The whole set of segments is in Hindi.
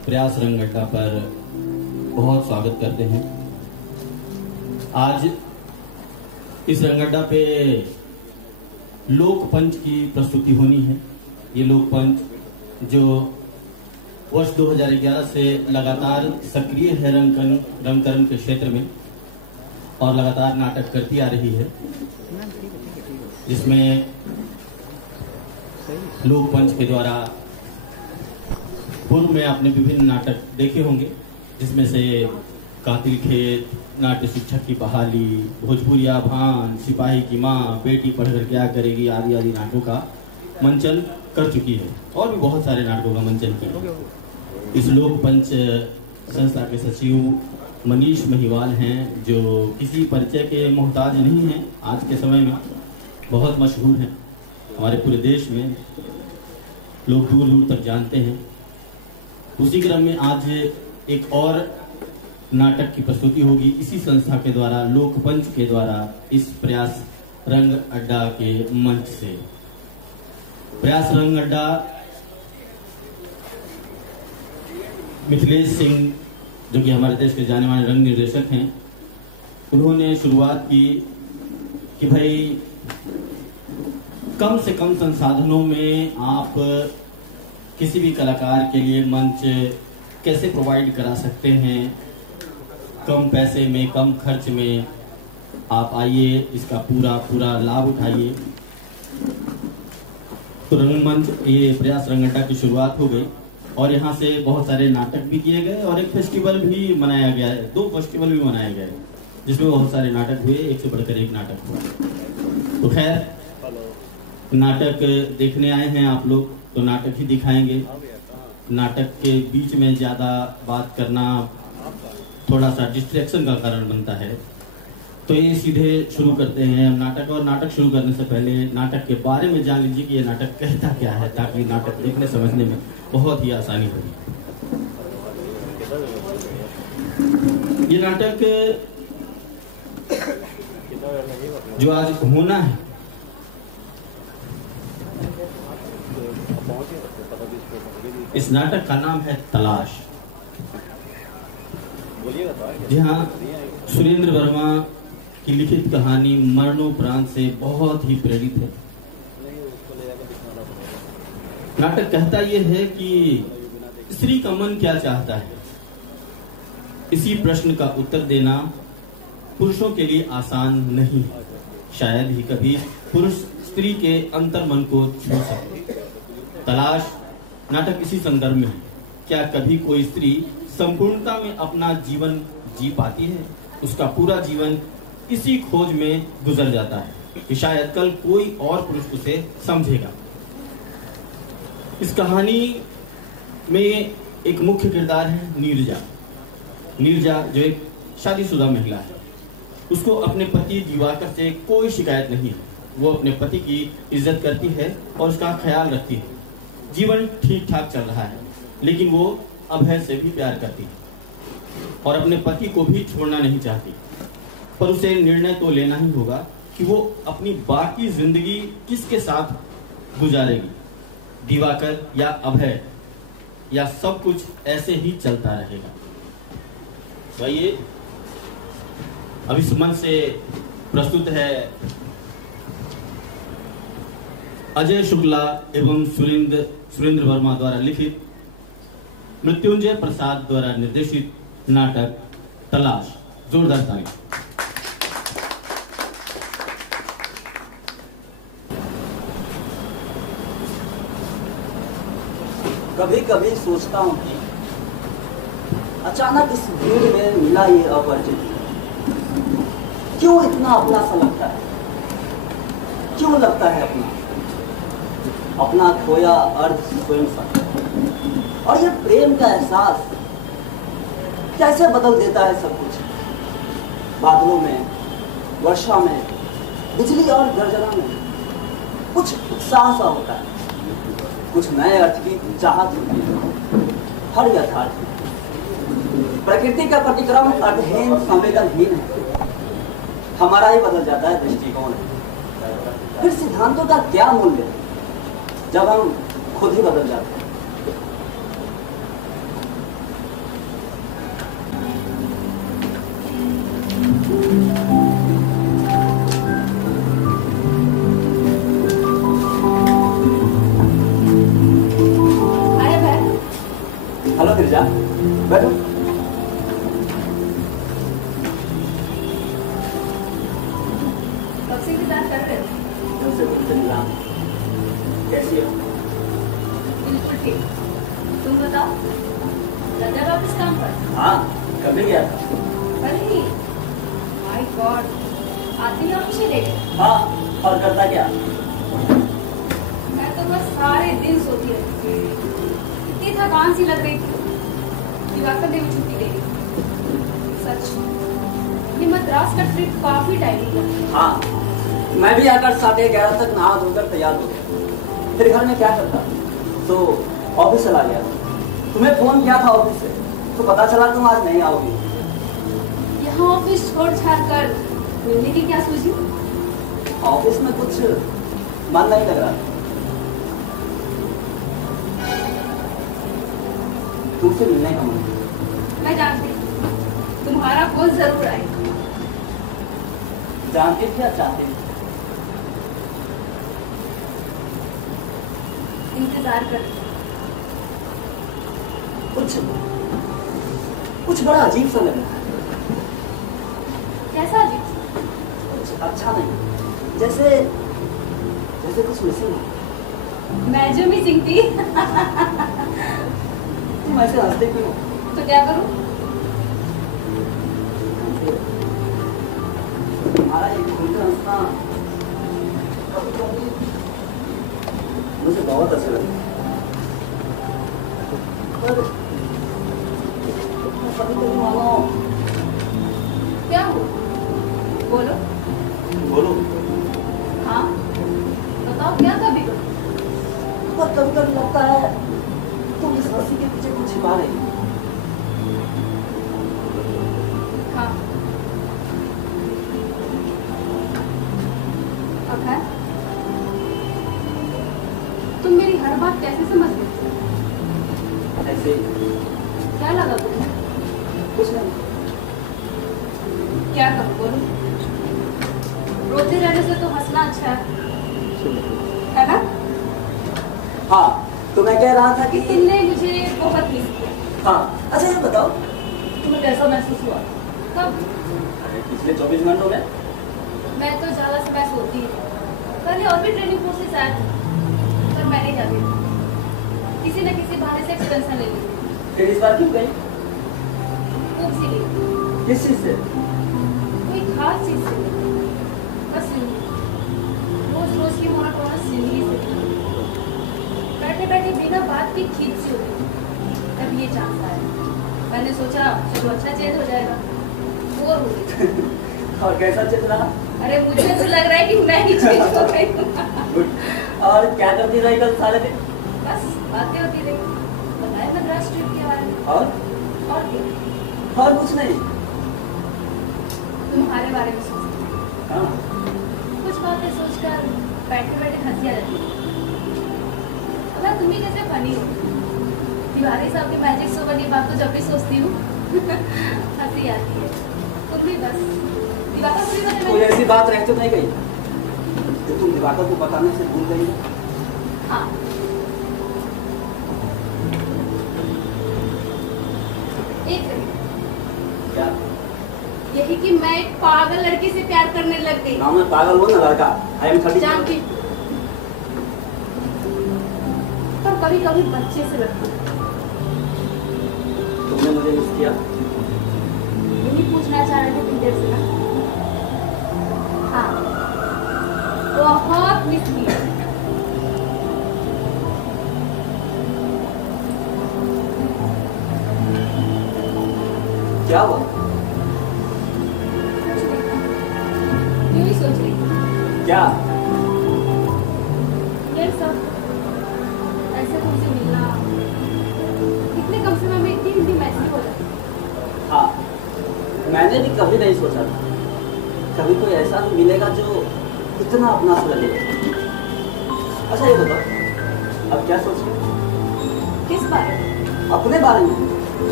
प्रयास रंग अड्डा पर बहुत स्वागत करते हैं। आज इस रंग अड्डा पे लोक पंच की प्रस्तुति होनी है। ये लोक पंच जो वर्ष 2011 से लगातार सक्रिय है रंगकर्म के क्षेत्र में और लगातार नाटक करती आ रही है, जिसमें लोक पंच के द्वारा पूर्व में आपने विभिन्न नाटक देखे होंगे, जिसमें से कातिल खेत, नाट्य शिक्षक की बहाली, भोजपुरिया भान, सिपाही की माँ, बेटी पढ़कर क्या करेगी आदि आदि नाटकों का मंचन कर चुकी है और भी बहुत सारे नाटकों का मंचन किया है। इस लोक पंच संस्था के सचिव मनीष महिवाल हैं, जो किसी परिचय के मोहताज नहीं हैं। आज के समय में बहुत मशहूर हैं, हमारे पूरे देश में लोग दूर दूर तक जानते हैं। उसी क्रम में आज एक और नाटक की प्रस्तुति होगी इसी संस्था के द्वारा, लोक पंच के द्वारा, इस प्रयास रंग अड्डा के मंच से। प्रयास रंग अड्डा मिथिलेश सिंह, जो कि हमारे देश के जाने माने रंग निर्देशक हैं, उन्होंने शुरुआत की कि भाई कम से कम संसाधनों में आप किसी भी कलाकार के लिए मंच कैसे प्रोवाइड करा सकते हैं, कम पैसे में, कम खर्च में आप आइए, इसका पूरा लाभ उठाइए। तो रंगमंच, ये प्रयास रंग अड्डा की शुरुआत हो गई और यहाँ से बहुत सारे नाटक भी किए गए और एक फेस्टिवल भी मनाया गया है, 2 फेस्टिवल भी मनाए गए जिसमें बहुत सारे नाटक हुए, एक से बढ़कर एक नाटक हुआ। तो खैर, नाटक देखने आए हैं आप लोग, तो नाटक ही दिखाएंगे। नाटक के बीच में ज़्यादा बात करना थोड़ा सा डिस्ट्रैक्शन का कारण बनता है, तो ये सीधे शुरू करते हैं हम नाटक। और नाटक शुरू करने से पहले नाटक के बारे में जान लीजिए कि ये नाटक कहता क्या है, ताकि नाटक देखने समझने में बहुत ही आसानी होगी। ये नाटक जो आज होना है, इस नाटक का नाम है तलाश। जी हाँ, सुरेंद्र वर्मा की लिखित कहानी मरणोपरांत से बहुत ही प्रेरित है। नाटक कहता यह है कि स्त्री का मन क्या चाहता है, इसी प्रश्न का उत्तर देना पुरुषों के लिए आसान नहीं है। शायद ही कभी पुरुष स्त्री के अंतर मन को छू सके। तलाश नाटक इसी संदर्भ में है। क्या कभी कोई स्त्री संपूर्णता में अपना जीवन जी पाती है? उसका पूरा जीवन इसी खोज में गुजर जाता है कि शायद कल कोई और पुरुष उसे समझेगा। इस कहानी में एक मुख्य किरदार है नीरजा। नीरजा जो एक शादीशुदा महिला है, उसको अपने पति दिवाकर से कोई शिकायत नहीं है। वो अपने पति की इज्जत करती है और उसका ख्याल रखती है। जीवन ठीक ठाक चल रहा है, लेकिन वो अभय से भी प्यार करती है और अपने पति को भी छोड़ना नहीं चाहती। पर उसे निर्णय तो लेना ही होगा कि वो अपनी बाकी जिंदगी किसके साथ गुजारेगी, दिवाकर या अभय, या सब कुछ ऐसे ही चलता रहेगा। तो ये अब इस मंच से प्रस्तुत है अजय शुक्ला एवं सुरेंद्र वर्मा द्वारा लिखित, मृत्युंजय प्रसाद द्वारा निर्देशित नाटक तलाश। जोरदार ताली। कभी कभी सोचता हूँ कि अचानक इस भीड़ में मिला ये अपरिचित क्यों इतना अपना सा लगता है? क्यों लगता है अपना खोया अर्थ स्वयं सा? और ये प्रेम का एहसास कैसे बदल देता है सब कुछ। बादलों में, वर्षा में, बिजली और गर्जना में कुछ उत्साह सा होता है, कुछ नए अर्थ की चाहत होती है। हर यथार्थ प्रकृति का प्रतिक्रम अर्थहीन, संवेदनहीन है। हमारा ही बदल जाता है दृष्टिकोण। फिर सिद्धांतों का क्या मूल्य जब हम खुद ही बदल जाते हैं। मिर्जा बैठो। कब से इंतजार कर रहे हो? तुमसे मिलते मिला। कैसी हो? बिल्कुल ठीक। तुम बताओ, लगा वापस काम पर? हाँ, कभी गया था। कल ही? माय गॉड, आते ही ऑफिस ले गए। हाँ, और करता क्या? मैं तो बस सारे दिन सोती रहती थी। इतनी थकान सी लग रही थी, दिवाकर ने भी छुट्टी ले ली। सच, ये मद्रास का ट्रिप काफी टाइमिंग था। हाँ, मैं भी आकर 11:30 तक नहा धोकर तैयार हो गया। फिर घर में क्या करता, तो ऑफिस चला गया। तुम्हें फोन किया था ऑफिस से, तो पता चला तुम आज नहीं आओगी। यहाँ ऑफिस छोड़ छाड़ कर मिलने की क्या सूझी? ऑफिस में कुछ मन नहीं लग रहा। तुमसे मिलने का मन। मैं जानती हूँ, तुम्हारा फोन जरूर आएगा। जानती थी या चाहती थी? इंतजार कर। कुछ बड़ा अजीब सा लग रहा है। कैसा अजीब? कुछ अच्छा नहीं, जैसे कुछ मिसिंग है। मैं जो मिसिंग थी। तुम ऐसे हंसते क्यों हो? तो क्या करूं? तुम्हारा ये खुलकर हंसना कभी मुझे बहुत अच्छा लगता है। पर कभी मानो। क्या हो? बोलो। बोलो। हाँ, बताओ क्या कभी करो? पर कभी कभी लगता है तुम इस हंसी के पीछे कुछ छिपा रही हो। हाँ। अखर, तुम मेरी हर बात कैसे समझ गए? ऐसे क्या लगा तुम्हें? कुछ नहीं। क्या करूं, बोलो। रोते रहने से तो हंसना अच्छा है ना? हाँ, तो मैं कह रहा था कि तुमने मुझे बहुत मिस किया। हाँ, अच्छा ये बताओ तुम्हें कैसा महसूस हुआ? कब? अरे पिछले 24 घंटों में। मैं तो ज्यादा समय सोती हूँ। कल और भी ट्रेनिंग कोर्सेज आए थे, पर मैं नहीं जाती थी। किसी न किसी बहाने से एक्सटेंशन ले ली। फिर इस बार क्यों गई? खूब सी ली। किस चीज से? कोई खास चीज से नहीं। बस यूं ही। रोज की मोनोटोनस जिंदगी से बैठे बैठे बिना बात की खींच सी होती। तब ये चांस आया। मैंने सोचा चलो अच्छा चेंज हो जाएगा। बोर हो गई। और कैसा चल रहा? अरे मुझे तो लग रहा है कि मैं ही चेंज हो गई हूँ। गुड। और क्या करती रही कल सारे दिन? बस बातें होती रही। बताया मद्रास ट्रिप के बारे में। और क्या? और कुछ नहीं। तुम्हारे बारे में सोचती। हाँ, कुछ बातें सोचकर बैठे बैठे हंसी आ जाती है। अगर तुम ही कैसे फनी हो। तिवारी साहब की मैजिक शो वाली बात तो जब भी सोचती हूँ हंसी आती है। तुम भी बस दिवाकर पूरी बातें कोई ऐसी बात रह तो नहीं गई जो तुम दिवाकर को बताने से भूल गई? हाँ, एक क्या? यही कि मैं एक पागल लड़की से प्यार करने लग गई। नाम में पागल हो ना लड़का। I am 30। जानती हूँ। पर कभी कभी बच्चे से लगती हूँ। तुमने मुझे मिस किया? यही पूछना चाह रहे थे तुम देर से ना? हाँ, बहुत मिस किया। क्या हुआ? यूं ही सोच रही थी। क्या? ये सब ऐसे तुमसे मिलना इतने कम समय में इतनी हिंदी मैसेज हो जाती। हाँ, मैंने भी कभी नहीं सोचा था कभी कोई ऐसा भी मिलेगा जो इतना अपना सा लगेगा। अच्छा ये बताओ, अब क्या सोच रहे हो? किस बारे में? अपने बारे में।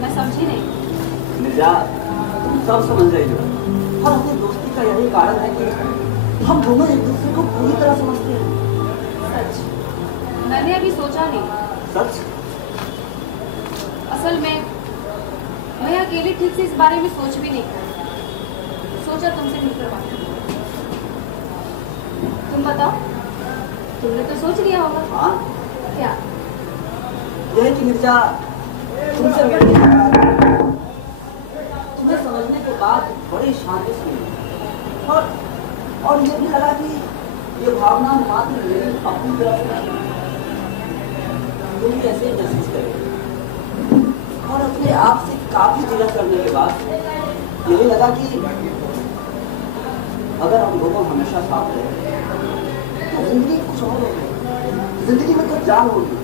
मैं समझी नहीं। मिर्जा, तुम सब समझ रही हो। और अपनी दोस्ती का यही कारण है कि हम दोनों एक दूसरे को पूरी तरह समझते हैं। सच? मैंने अभी सोचा नहीं। सच? असल में मैं अकेले ठीक से इस बारे में सोच भी नहीं पाई। सोचा तुमसे मिलकर बात करूं। तुम बताओ, तुमने तो सोच लिया होगा। हाँ, क्या? यह है कि मिर्जा तुमसे मिलने के बाद, तुम्हें समझने के बाद बड़ी शांति से मिली और ये भी लगा कि ये भावना मात्र मेरी अपनी तरफ से नहीं, तुम भी ऐसे ही महसूस करोगे। और अपने आप से काफी जिला करने के बाद यही लगा कि अगर हम दोनों हमेशा साथ रहे तो जिंदगी कुछ और होगी, जिंदगी में कुछ जान होगी।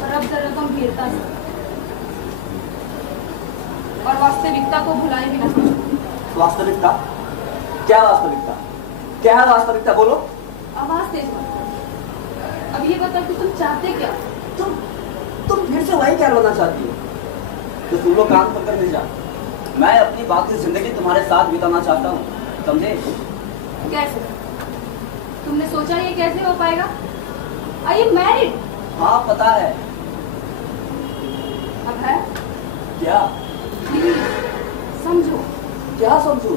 और अब जरा गंभीरता से और वास्तविकता को भुलाए बिना सोचो। वास्तविकता? क्या वास्तविकता? क्या है वास्तविकता? बोलो। आवाज तेज मत करो। अब ये बताओ कि तुम चाहते क्या? तुम फिर से वही क्या होना चाहती हो? तो तुम लोग काम पकड़ नहीं जा। मैं अपनी बाकी जिंदगी तुम्हारे साथ बिताना चाहता हूँ, समझे? कैसे? तुमने सोचा ये कैसे हो पाएगा? Are you married? हाँ, पता है। अब है? क्या? प्लीज समझो। क्या समझू?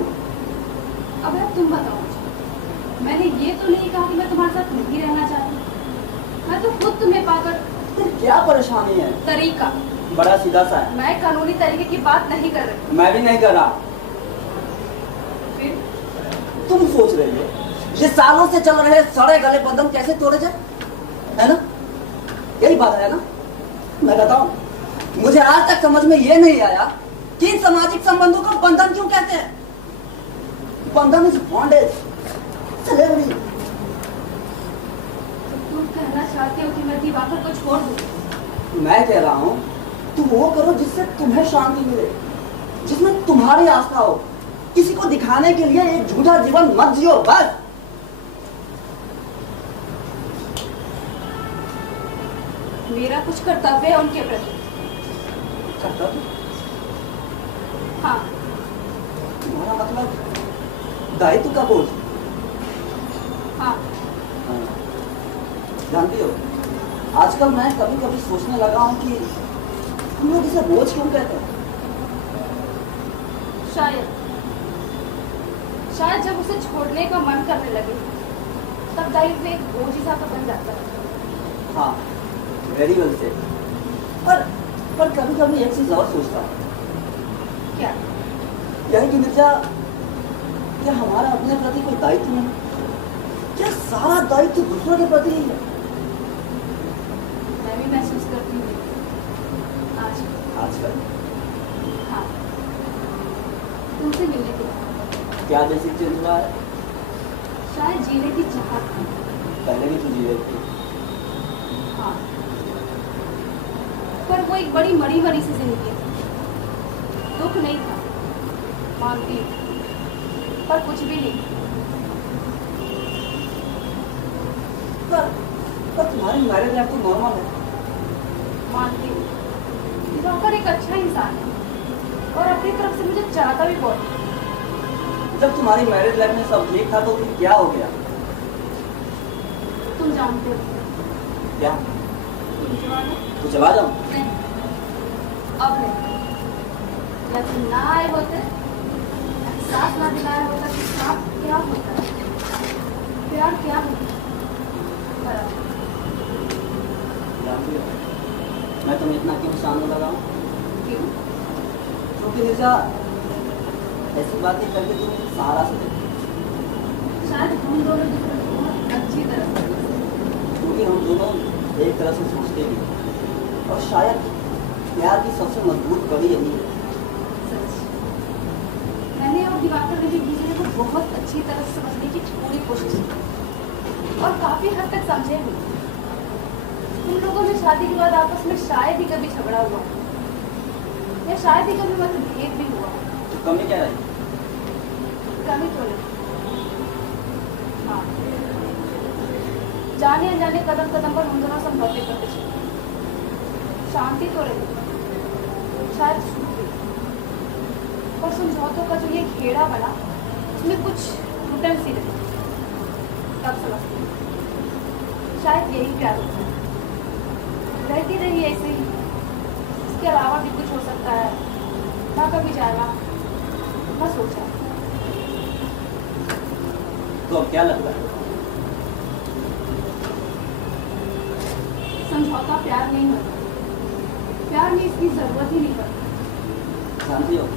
अब है, तुम बताओ मुझे। मैंने ये तो नहीं कहा कि मैं तुम्हारे साथ नहीं रहना चाहती। मैं तो खुद तुम्हें पाकर। फिर क्या परेशानी है? तरीका बड़ा सीधा सा है। मैं कानूनी तरीके की बात नहीं कर रही। मैं भी नहीं कर रहा। फिर तुम सोच रही हो ये सालों से चल रहे सड़े गले बंधन कैसे तोड़े जाए, है ना? यही बात है ना? मैं बताऊं, मुझे आज तक समझ में ये नहीं आया कि इन सामाजिक संबंधों को बंधन क्यों कहते हैं। बंधन इज बॉन्डेज, स्लेवरी। तुम कहना चाहते हो कि मैं दिवाकर को छोड़ दूं? मैं कह रहा हूं तुम वो करो जिससे तुम्हें शांति मिले, जिसमें तुम्हारी आस्था हो। किसी को दिखाने के लिए एक झूठा जीवन मत जियो, बस। मेरा कुछ कर्तव्य है उनके प्रति। कर्तव्य? हाँ। तुम्हारा मतलब दायित्व का बोझ? हाँ। जानती हो, आजकल मैं कभी कभी सोचने लगा हूँ कि हम लोग इसे बोझ क्यों कहते हैं। शायद जब उसे छोड़ने का मन करने लगे तब दायित्व एक बोझ ही सा बन जाता है। हाँ, वेरी वेल से। पर कभी कभी एक चीज और सोचता हूँ। क्या? यही कि मिर्जा, क्या हमारा अपने प्रति कोई दायित्व नहीं? क्या सारा दायित्व दूसरों के प्रति ही है? मैं भी महसूस करती हूँ आजकल। हाँ, तुमसे मिलने के बाद क्या बेसिक चेंज हुआ है? शायद जीने की चाहत थी। पहले भी तो जी रही थी। हाँ, पर वो एक बड़ी मरी मरी सी जिंदगी थी। दुख नहीं था, मानती हूँ, पर कुछ भी नहीं। पर तुम्हारी मैरिज लाइफ तो नॉर्मल है। मानती हूँ, दिवाकर एक अच्छा इंसान है और अपनी तरफ से मुझे चाहता भी बहुत है। जब तुम्हारी मैरिज लाइफ में सब ठीक था तो फिर क्या हो गया? तुम जानते हो। क्या? तुम जवान हो? तो चला जाऊं? नहीं, अब नहीं। या तुम ना आए होते, एहसास ना दिलाया होता कि साथ क्या होता है, प्यार क्या होता है। बराबर। जानती हो, मैं तुम्हें इतना क्यों सामने लगा हूँ? क्यों? क्योंकि निशा, ऐसी बातें करके तुम सहारा से देती। शायद हम दोनों बहुत अच्छी तरह से। क्योंकि हम दोनों एक तरह से सोचते भी हैं। और शायद प्यार की सबसे मजबूत कड़ी यही है। सच, मैंने और दिवाकर ने भी एक दूसरे को बहुत अच्छी तरह से समझने की पूरी कोशिश की और काफी हद तक समझे भी। तुम लोगों में शादी के बाद आपस में शायद ही कभी झगड़ा हुआ या शायद ही कभी मतभेद भी हुआ। तो कमी क्या रही? कमी तो नहीं। हाँ, जाने अनजाने कदम कदम पर हम दोनों समझौते करते चले। शांति तो रही, शायद सुख भी। और समझौतों का जो ये घेरा बना, उसमें कुछ घुटन सी रही। तब समझती हूँ, शायद यही प्यार होता है। रह रहती रही ऐसे ही, इसके अलावा भी कुछ हो सकता है ना, कभी जाएगा ना सोचा। तो अब क्या लगता है? समझौता प्यार नहीं होता, प्यार में इसकी जरूरत ही नहीं पड़ती। जानती हो,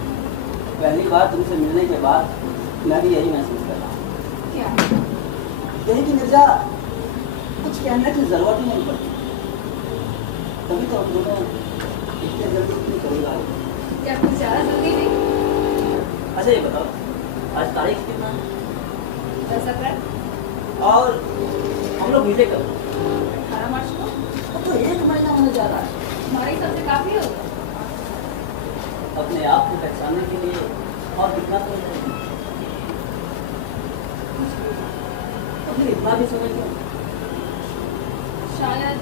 पहली बार तुमसे मिलने के बाद मैं भी यही महसूस कर रहा हूँ। क्या? यही कि मिर्जा कुछ कहने की जरूरत ही नहीं पड़ती, तभी तो हम दोनों इतने जल्दी इतनी करीब आए। क्या कुछ ज्यादा जल्दी नहीं? अच्छा ये बताओ, आज तारीख कितना है? 10 अप्रैल। और हम लोग मिले कब? 18 मार्च को। अब तो 1 महीना होने जा रहा है। हमारी सबसे काफी होगा। अपने आप को पहचानने के लिए और कितना तो तो फिर इतना भी समय क्यों? शायद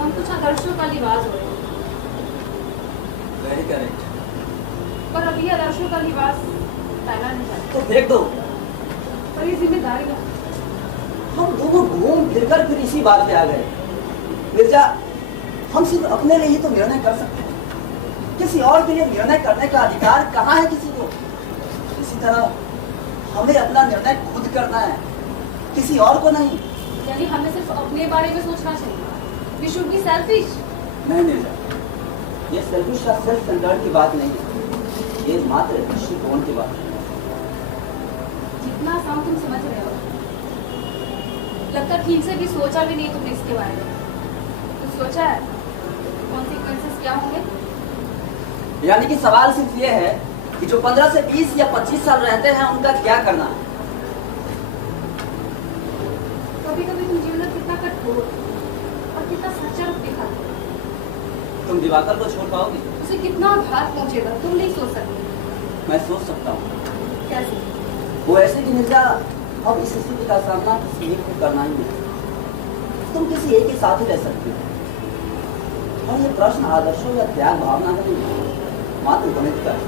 हम कुछ आदर्शों का लिबास हो रहे हैं, वेरी करेक्ट। पर अभी आदर्शों का लिबास पहना नहीं जाता। तो फेंक दो। पर ये जिम्मेदारियां, हम दोनों घूम फिर कर फिर इसी बात पे आ गए। मिर्जा, हम सिर्फ अपने लिए ही तो निर्णय कर सकते हैं, किसी और के लिए निर्णय करने का अधिकार कहाँ है किसी को? इसी तरह हमें अपना निर्णय खुद करना है, किसी और को नहीं। यानी हमें सिर्फ अपने बारे में सोचना चाहिए। We should be selfish। नहीं मिर्जा, ये सेल्फिश या सेल्फ सेंटर्ड की बात नहीं है, ये मात्र दृष्टिकोण की बात है। जितना आसान तुम समझ रहे हो, लगता ठीक से भी सोचा भी नहीं तुमने इसके बारे में। तो सोचा है कॉन्सिक्वेंसेस क्या होंगे? यानी कि सवाल सिर्फ ये है कि जो 15 से 20 या 25 साल रहते हैं उनका क्या करना है। कभी कभी तुम जीवन में कितना कठोर और कितना सच्चा रूप दिखाते हो। तुम दिवाकर को छोड़ पाओगे? उसे कितना आघात पहुंचेगा तुम नहीं सोच सकते। मैं सोच सकता हूँ। कैसे? वो ऐसे कि मिर्जा, अब इस स्थिति का सामना किसी एक को करना ही है। तुम किसी एक के साथ ही रह सकते हो, और ये प्रश्न आदर्शों या त्याग भावना का नहीं, मात्र गणित का है।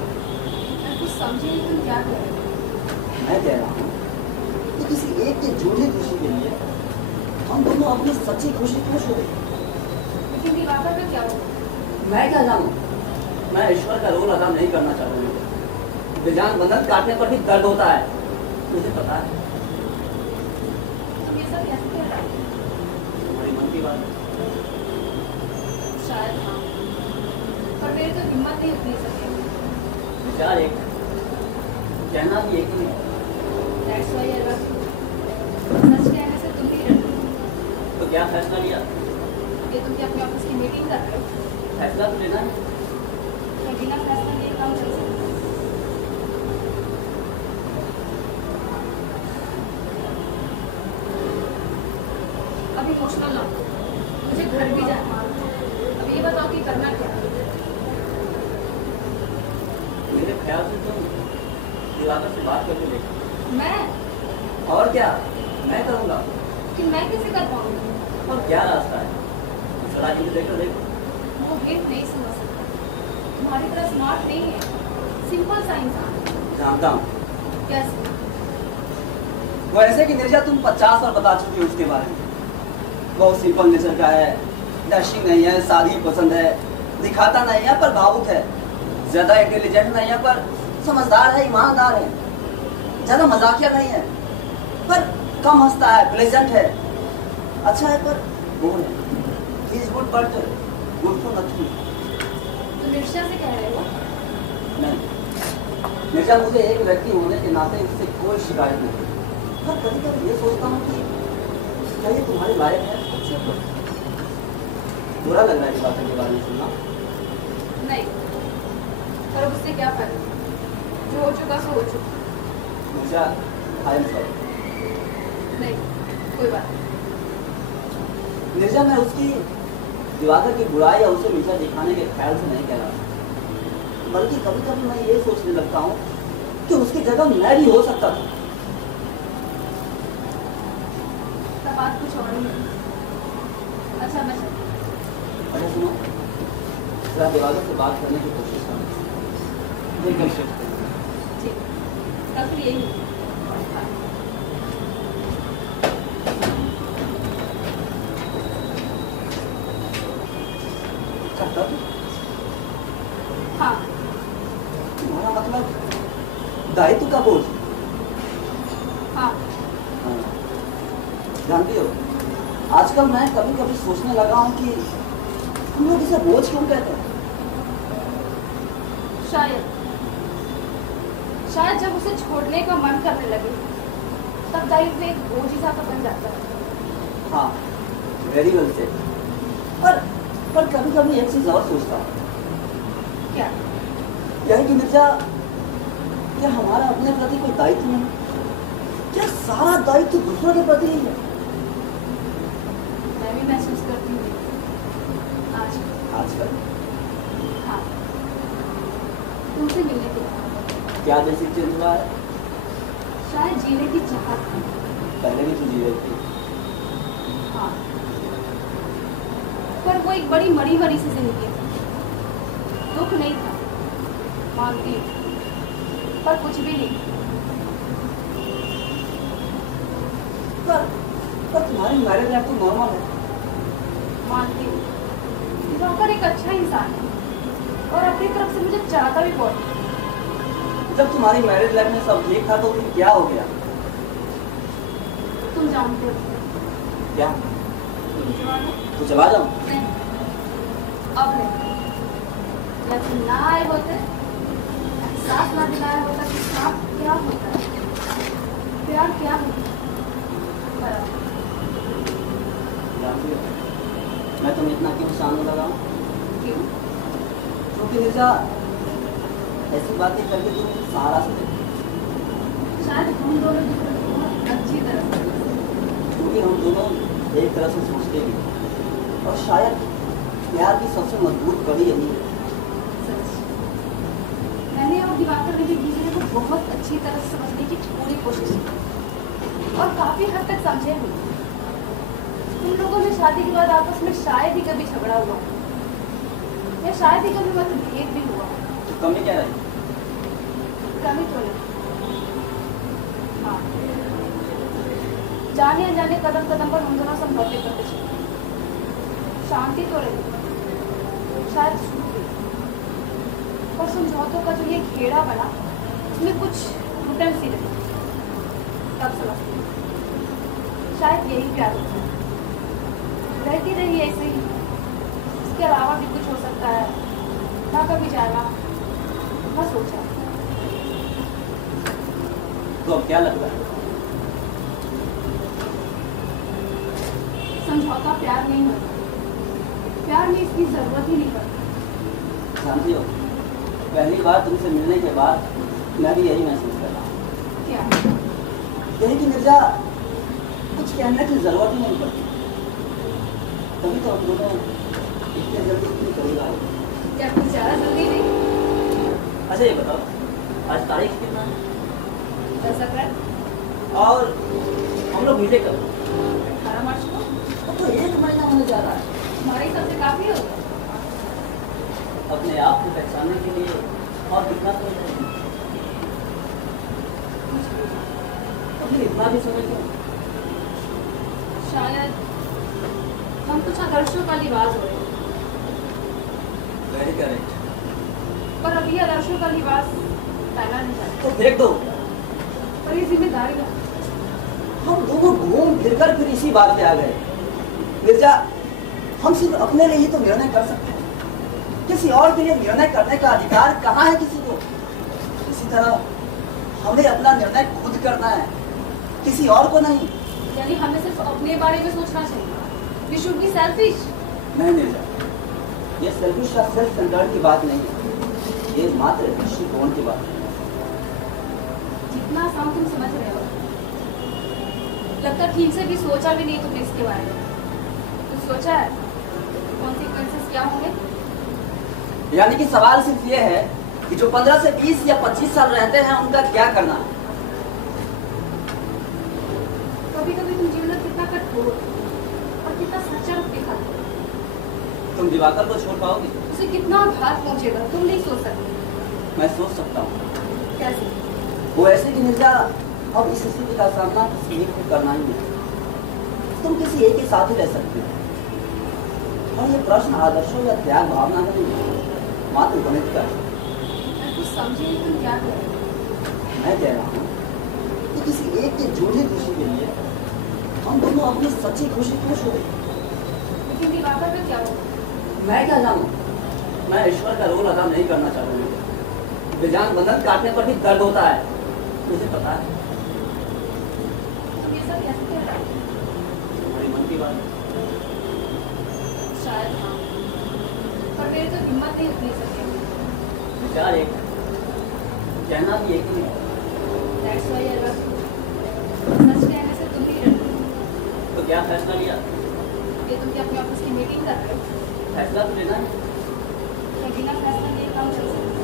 मैं कुछ समझी नहीं तुम क्या कह रहे हो। मैं कह रहा हूँ कि किसी एक की झूठी खुशी के लिए हम दोनों अपनी सच्ची खुशी क्यों छोड़े? लेकिन दिवाकर का क्या होगा? मैं क्या जानूँ? मैं ईश्वर का रोल अदा नहीं करना चाहता हूँ। बेजान बंधन काटने पर भी दर्द होता है, मुझे पता है। तुम ये सब कैसे कह रहे हो? तुम्हारी मन की बात है। शायद हाँ, पर मेरी तो हिम्मत नहीं उतनी सके। विचार एक, कहना भी एक ही है। That's why I love you। सच कहने से तुम भी डरते हो। तो क्या फैसला लिया? ये तुम क्या अपने ऑफिस की मीटिंग कर रहे हो? फैसला तो लेना है। मैं बिना फैसला लिए काम कर सकती हूँ। अभी इमोशनल ना हो, मुझे घर भी जाना है। अब ये बताओ कि करना क्या है? मेरे ख्याल से तुम दिवाकर से बात करके देखो। मैं? और क्या, मैं करूँगा। कि मैं कैसे कर पाऊंगी? और क्या रास्ता है? सलाह जी देखो देखो। वो हिंट नहीं समझ सकता, तुम्हारी तरह स्मार्ट नहीं है, सिंपल सा इंसान। जानता हूँ। कैसे? वो ऐसे कि निर्जा तुम 50 बार बता चुकी हो उसके बारे में। बहुत सिंपल नेचर का है, डैशिंग नहीं है, सादी पसंद है, दिखाता नहीं है पर भावुक है, ज्यादा इंटेलिजेंट नहीं है पर समझदार है, ईमानदार है, ज्यादा मजाकिया नहीं है पर कम हंसता है, प्लेजेंट है, अच्छा है पर बोर है। He is good but good for nothing। तुम निर्षा से कह रहे हो? नहीं, निर्जा मुझे एक व्यक्ति होने के नाते उससे कोई शिकायत नहीं, पर कभी कभी ये सोचता हूँ कि क्या ये तुम्हारे लायक है? बुरा लग रहा है इस बात के बारे में सुनना। नहीं, पर अब उससे क्या फायदा? जो हो चुका सो हो चुका। Nirja, I am sorry. नहीं, कोई बात नहीं। निर्जा, मैं उसकी दिवाकर की बुराई या उसे नीचा दिखाने के ख्याल से नहीं कह रहा, बल्कि कभी कभी मैं ये सोचने लगता हूँ कि उसकी जगह मैं भी हो सकता था। तब बात कुछ और ही है। अच्छा मैं चलती हूँ। अच्छा सुनो, जरा दिवाकर से बात करने की कोशिश करो। एकदम शिफ्ट करो। ठीक, कल फिर यही होगा। कर्तव्य? हाँ, तुम्हारा मतलब दायित्व का बोझ? हाँ। हाँ। जानती हो, आजकल मैं कभी कभी सोचने लगा हूँ कि हम लोग इसे बोझ क्यों कहते हैं। शायद शायद जब उसे छोड़ने का मन करने लगे तब दायित्व एक बोझ ही सा बन जाता है। हाँ, वेरी वेल से। पर कभी कभी एक चीज और सोचता हूँ, क्या? यह कि मिर्जा, क्या हमारा अपने प्रति कोई दायित्व नहीं? क्या सारा दायित्व दूसरों के प्रति ही है? मैं भी महसूस करती हूँ आज। आजकल हाँ, तुमसे मिलने के बाद क्या बेसिक चेंज हुआ है? शायद जीने की चाहत थी। पहले भी तो जी रही थी। हाँ, पर वो एक बड़ी मरी मरी सी जिंदगी थी। दुख नहीं था, मानती हूँ, पर कुछ भी नहीं। पर तुम्हारी मैरिज लाइफ तो नॉर्मल है। मानती हूँ, दिवाकर एक अच्छा इंसान है और अपनी तरफ से मुझे चाहता भी बहुत है। जब तुम्हारी मैरिज लाइफ में सब ठीक था तो फिर क्या हो गया? तुम जानते हो। क्या? तुम जवान हो? तो चला जाओ। नहीं, अब नहीं। जब तुम ना आए होते, एहसास ना दिलाया होता कि साथ क्या होता है, प्यार क्या होता है। बराबर। जानती हो, मैं तुम्हें इतना क्यों शान लगा हूँ? क्यों? क्योंकि निर्जा, ऐसी बातें करके तुम सहारा से देती। शायद हम दोनों बहुत अच्छी तरह से। क्योंकि हम दोनों एक तरह से सोचते भी हैं। और शायद प्यार की सबसे मजबूत कड़ी यही है। सच। मैंने और दिवाकर ने भी एक दूसरे को बहुत अच्छी तरह से समझने की पूरी कोशिश की और काफी हद तक समझे भी। तुम लोगों में शादी के बाद आपस में शायद ही कभी झगड़ा हुआ या शायद ही कभी मतभेद भी हुआ। तो कमी क्या रही? कमी तो नहीं। हाँ, जाने अनजाने कदम कदम पर हम दोनों समझौते करते चले। शांति तो रही, शायद सुख भी। और समझौतों का जो ये घेरा बना, उसमें कुछ घुटन सी रही। तब समझती शायद यही प्यार होता है। रहती रही ऐसे ही, इसके अलावा भी कुछ हो सकता है, ना कभी जाना, ना सोचा। तो अब क्या लगता है? समझौता प्यार नहीं होता, प्यार में इसकी जरूरत ही नहीं पड़ती। जानती हो, पहली बार तुमसे मिलने के बाद मैं भी यही महसूस कर रहा हूँ। क्या? यही कि मिर्जा, कुछ कहने की जरूरत ही नहीं पड़ती। तभी तो हम दोनों इतने जल्दी इतनी करीब आए। क्या कुछ ज़्यादा जल्दी नहीं? अच्छा ये बताओ, आज तारीख कितना है? 10 अप्रैल। और हम लोग मिले कब? 18 मार्च को। अब तो 1 महीना होने जा रहा है। तुम्हारे हिसाब से काफी हो गया। अपने आप को पहचानने के लिए और कितना समय चाहिए? तो फिर इतना भी समय क्यों? शायद हम कुछ आदर्शों का लिबास हो रहे हैं, वेरी करेक्ट। पर अभी आदर्शों का लिबास पहना नहीं जाता। तो देख दो, पर ये जिम्मेदारी है। हम दोनों घूम फिर कर फिर इसी बात पे आ गए। मिर्जा, हम सिर्फ अपने लिए ही तो निर्णय कर सकते हैं। किसी और के लिए निर्णय करने का अधिकार कहाँ है किसी को? इसी तरह हमें अपना निर्णय खुद करना है, किसी और को नहीं। यानी हमें सिर्फ अपने बारे में सोचना चाहिए। We should be selfish. नहीं निर्जा, ये सेल्फिश या सेल्फ सेंटर्ड की बात नहीं है, ये मात्र दृष्टिकोण की बात है। जितना आसान तुम समझ रहे हो, लगता ठीक से भी सोचा भी नहीं तुमने इसके बारे में। तो सोचा है कॉन्सिक्वेंसेस क्या होंगे? यानी कि सवाल सिर्फ ये है कि जो 15 से 20 या 25 साल रहते हैं उनका क्या करना है। कभी कभी तुम जीवन में कितना कठोर और कितना सच्चा रूप दिखाते हो। तुम दिवाकर को छोड़ पाओगे? उसे कितना आघात पहुंचेगा तुम नहीं सोच सकते। मैं सोच सकता हूँ। कैसे? वो ऐसे कि मिर्जा, अब इस स्थिति का सामना किसी एक को करना ही है। तुम किसी एक के साथ ही रह सकते हो, और ये प्रश्न आदर्शों या त्याग भावना का नहीं, मात्र गणित का है। मैं कुछ समझी नहीं, तुम क्या कह रहे हो? मैं कह रहा हूँ कि किसी एक की झूठी खुशी के लिए हम दोनों अपनी सच्ची खुशी खुश हो। लेकिन दिवाकर का क्या होगा? मैं क्या जानूँ? मैं ईश्वर का रोल अदा नहीं करना चाहूँगा। बेजान बंधन काटने पर भी दर्द होता है, मुझे पता है। तुम ये सब कैसे कह रहे हो? तुम्हारी मन की बात है। शायद हाँ, पर मेरी तो हिम्मत नहीं उतनी सके। विचार एक है, कहना भी एक ही है। That's why I love you. सच कहने से तुम ही डरते हो। तो क्या फैसला लिया? ये तुम क्या अपने ऑफिस की मीटिंग कर रहे हो? फैसला तो लेना है। क्या बिना फैसला लिए काम चल सकता है?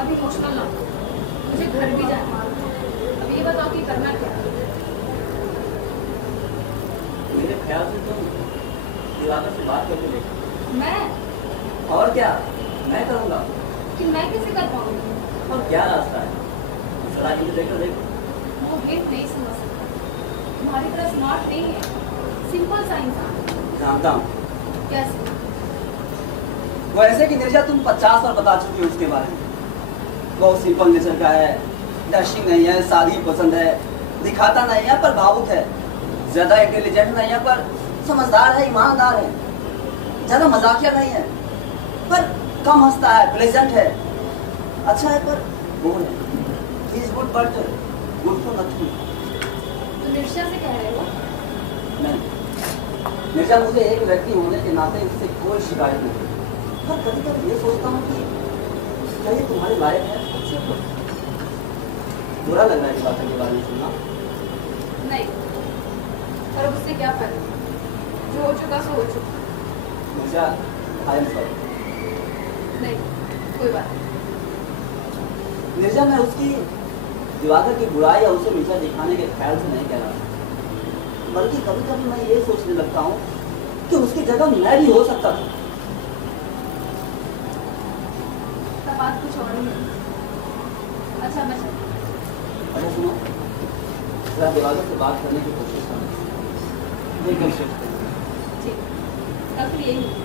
अब इमोशनल ना हो। मुझे घर भी जाना है। अब ये बताओ कि करना क्या है? मेरे ख्याल से तुम दिवाकर से बात करके देखो। मैं और क्या, मैं करूँगा। कि मैं कैसे कर पाऊंगी? और क्या रास्ता है? जरा मुझे देखो देखो। वो गेट नहीं समझ सकता। तुम्हारी तरह स्मार्ट नहीं है, सिंपल सा इंसान। जानता हूँ। कैसे? वो ऐसे कि निर्जा तुम 50 बार बता चुकी हो उसके बारे में। वो सिंपल नेचर का है, डैशिंग नहीं है, सादी पसंद है, दिखाता नहीं है पर भावुक है, ज्यादा इंटेलिजेंट नहीं है पर समझदार है, ईमानदार है, ज्यादा मजाकिया नहीं है पर कम हंसता है, प्लेजेंट है, अच्छा है पर बोल है। He is good but good for nothing। तो निर्षा से कह रहे हो? नहीं, निर्जा मुझे एक व्यक्ति होने के नाते इससे कोई शिकायत नहीं, पर कभी कभी ये सोचता हूँ कि क्या ये तुम्हारे लायक है? बुरा लग रहा है बात के बारे में सुनना। नहीं, पर अब उससे क्या फायदा? जो हो चुका सो हो चुका। Nirja, I am sorry। नहीं, कोई बात नहीं। निर्जा, मैं उसकी दिवाकर की बुराई या उसे नीचा दिखाने के ख्याल से नहीं कह रहा, बल्कि कभी कभी मैं ये सोचने लगता हूँ कि उसकी जगह मैं भी हो सकता था। तब बात कुछ और ही है। अच्छा, मैं चलती हूँ। अच्छा सुनो, जरा दिवाकर से बात करने की कोशिश करो। बिल्कुल शिफ्ट करो। ठीक, कल फिर यही होगा।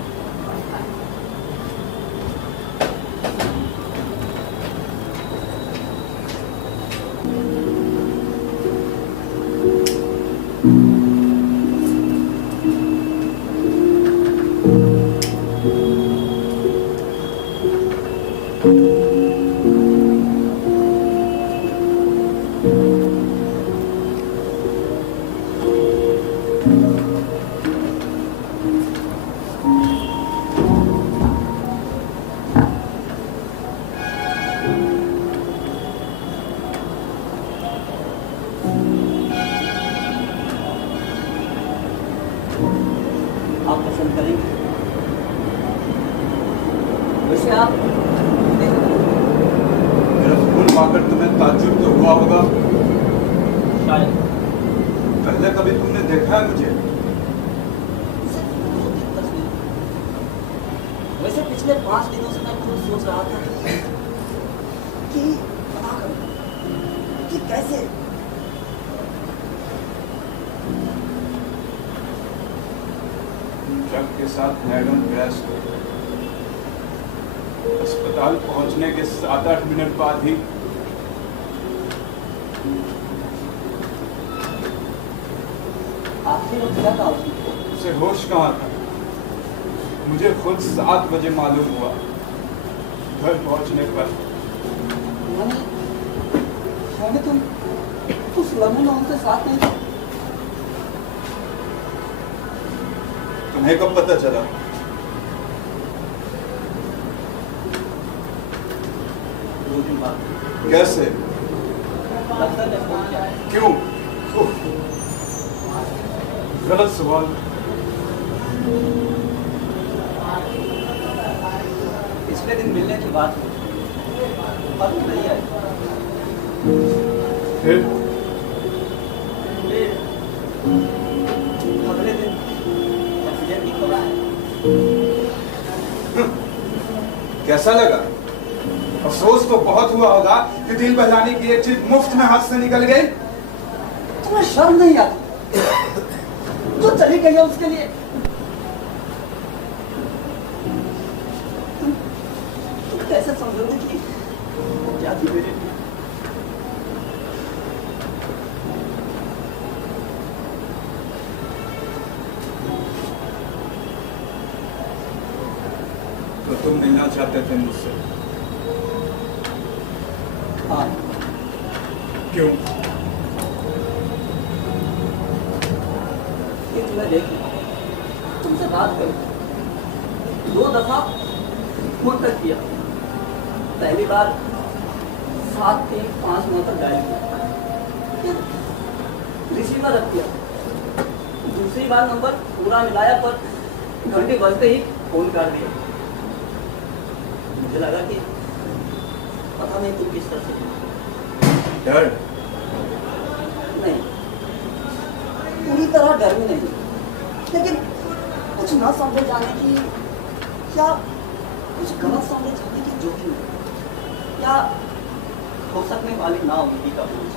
बाय। आप पसंद करेंगे? वैसे आप मेरा फूल पाकर तुम्हें ताज्जुब तो हुआ होगा। शायद पहले कभी तुमने देखा है मुझे? वैसे पिछले 5 दिनों से मैं खुद सोच रहा था कि पता करूं कि कैसे ट्रक के साथ मैडम क्रैश हो गई। अस्पताल पहुंचने के 7-8 मिनट बाद ही आखिर वो क्या था उसमें? उसे होश कहाँ था। मुझे खुद 7 बजे मालूम हुआ। घर पहुंचने पर मैंने तुम उस लम्हे में उनके साथ नहीं थे। तुम्हें कब पता चला? दो दिन बाद कैसे? दफ्तर में फोन किया। क्यों? उफ, गलत सवाल। पिछले दिन मिलने की बात हुई, अब नहीं आई। फिर अगले दिन एक्सीडेंट की खबर आई। कैसा लगा? अफसोस तो बहुत हुआ होगा कि दिल बहलाने की एक चीज मुफ्त में हाथ से निकल गई। तुम्हें शर्म नहीं आती? जो चली गई है उसके लिए तुम कैसे समझोगे कि वो क्या थी मेरे लिए? तो तुम मिलना चाहते थे मुझसे? हाँ, क्यों? कि तुम्हें देख तुमसे बात करूं। 2 दफा फोन तक किया। पहली बार 735 तक डायल किया, फिर रिसीवर रख दिया। दूसरी बार नंबर पूरा मिलाया पर घंटे बजते ही फोन कर दिया। मुझे लगा कि पता नहीं तुम किस तरह से। डर? नहीं, पूरी तरह डर में नहीं, लेकिन कुछ न समझे जाने की या कुछ गलत समझे जाने की जोखिम है, या हो सकने वाली नाउम्मीदी का बोझ।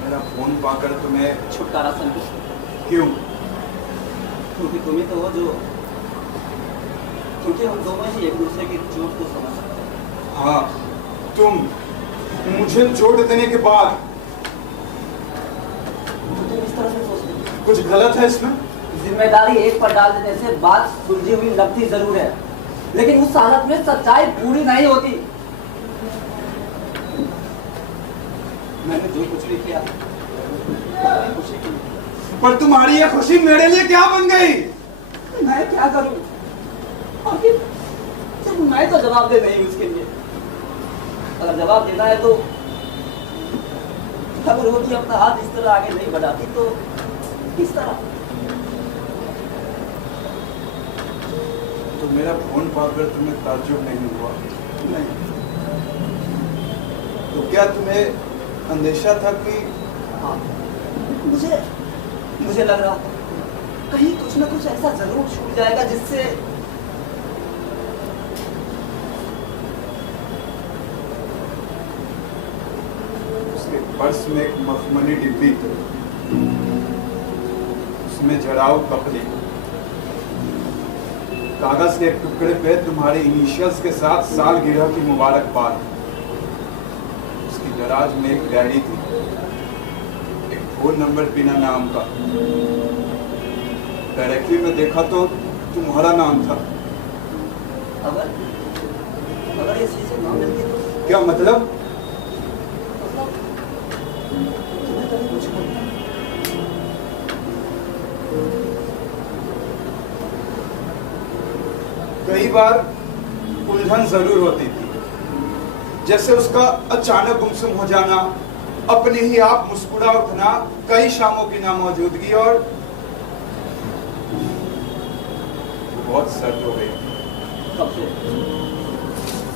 मेरा फोन पाकर तुम्हें छुटकारा समझो, क्यों? क्योंकि तुम ही तो हो जो, क्योंकि हम दोनों ही एक दूसरे की चोट को समझ सकते हैं। हाँ, तुम मुझे चोट देने के बाद तो तुम इस तरह से सोचते हो। कुछ गलत है इसमें? जिम्मेदारी एक पर डाल देने से बात सुलझी हुई लगती जरूर है, लेकिन उस हालत में सच्चाई पूरी नहीं होती। मैंने जो कुछ भी किया अपनी खुशी के लिए। पर तुम्हारी ये खुशी मेरे लिए क्या बन गई? मैं क्या करूं? आखिर सिर्फ मैं तो जवाब दे नहीं उसके लिए। अगर जवाब देना है तो अगर वो भी अपना हाथ इस तरह आगे नहीं बढ़ाती तो किस तरह? तो मेरा फोन पाकर तुम्हें ताज्जुब नहीं हुआ? नहीं। तो क्या तुम्हें अंदेशा था कि हाँ, मुझे लग रहा था कहीं कुछ ना कुछ ऐसा जरूर छूट जाएगा जिससे उसके पर्स में एक मखमली डिब्बी थी, उसमें जराऊ कपड़े, कागज के एक टुकड़े पे तुम्हारे इनिशियल्स के साथ सालगिरह की मुबारकबाद। उसकी दराज में एक डायरी थी, एक फोन नंबर बिना नाम का। डायरेक्टली में देखा तो तुम्हारा नाम था। अगर ये चीजें ना मिलती तो क्या मतलब? तुम्हें कभी कुछ होता? कई बार उलझन जरूर होती थी, जैसे उसका अचानक गुमसुम हो जाना, अपने ही आप मुस्कुरा उठना, कई शामों की नामौजूदगी, और बहुत सर्द हो गई।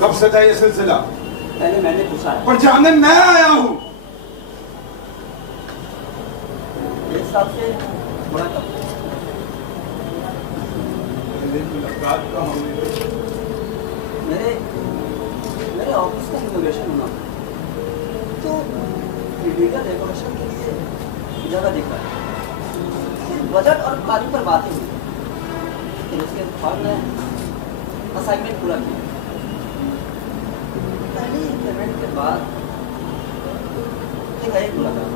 कब से था ये सिलसिला? पहले मैंने पूछा है। पर जानने मैं आया हूं। एक साल से बड़ा कब? मुलाकात का मेरे ऑफिस का इनोवेशन होना तो इंटीरियर डेकोरेशन के लिए जगह दिख रहा है। फिर बजट और प्लानिंग पर बातें हुई, फिर उसके बाद ने असाइनमेंट पूरा किया। पहली पेमेंट के बाद एक मुलाकात।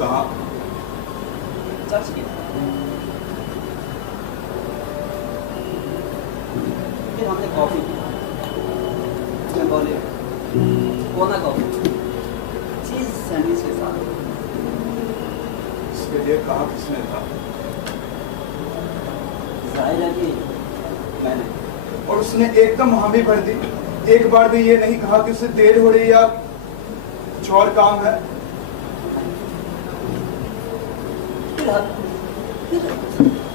कहा? चर्च की। फिर हमने कॉफी की, कोना कॉफी, चीज सैंडविच के साथ। इसके लिए कहा किसने था? जाहिर है कि मैंने। और उसने एकदम हामी भर दी, एक बार भी ये नहीं कहा कि उसे देर हो रही या कुछ और काम है? फिर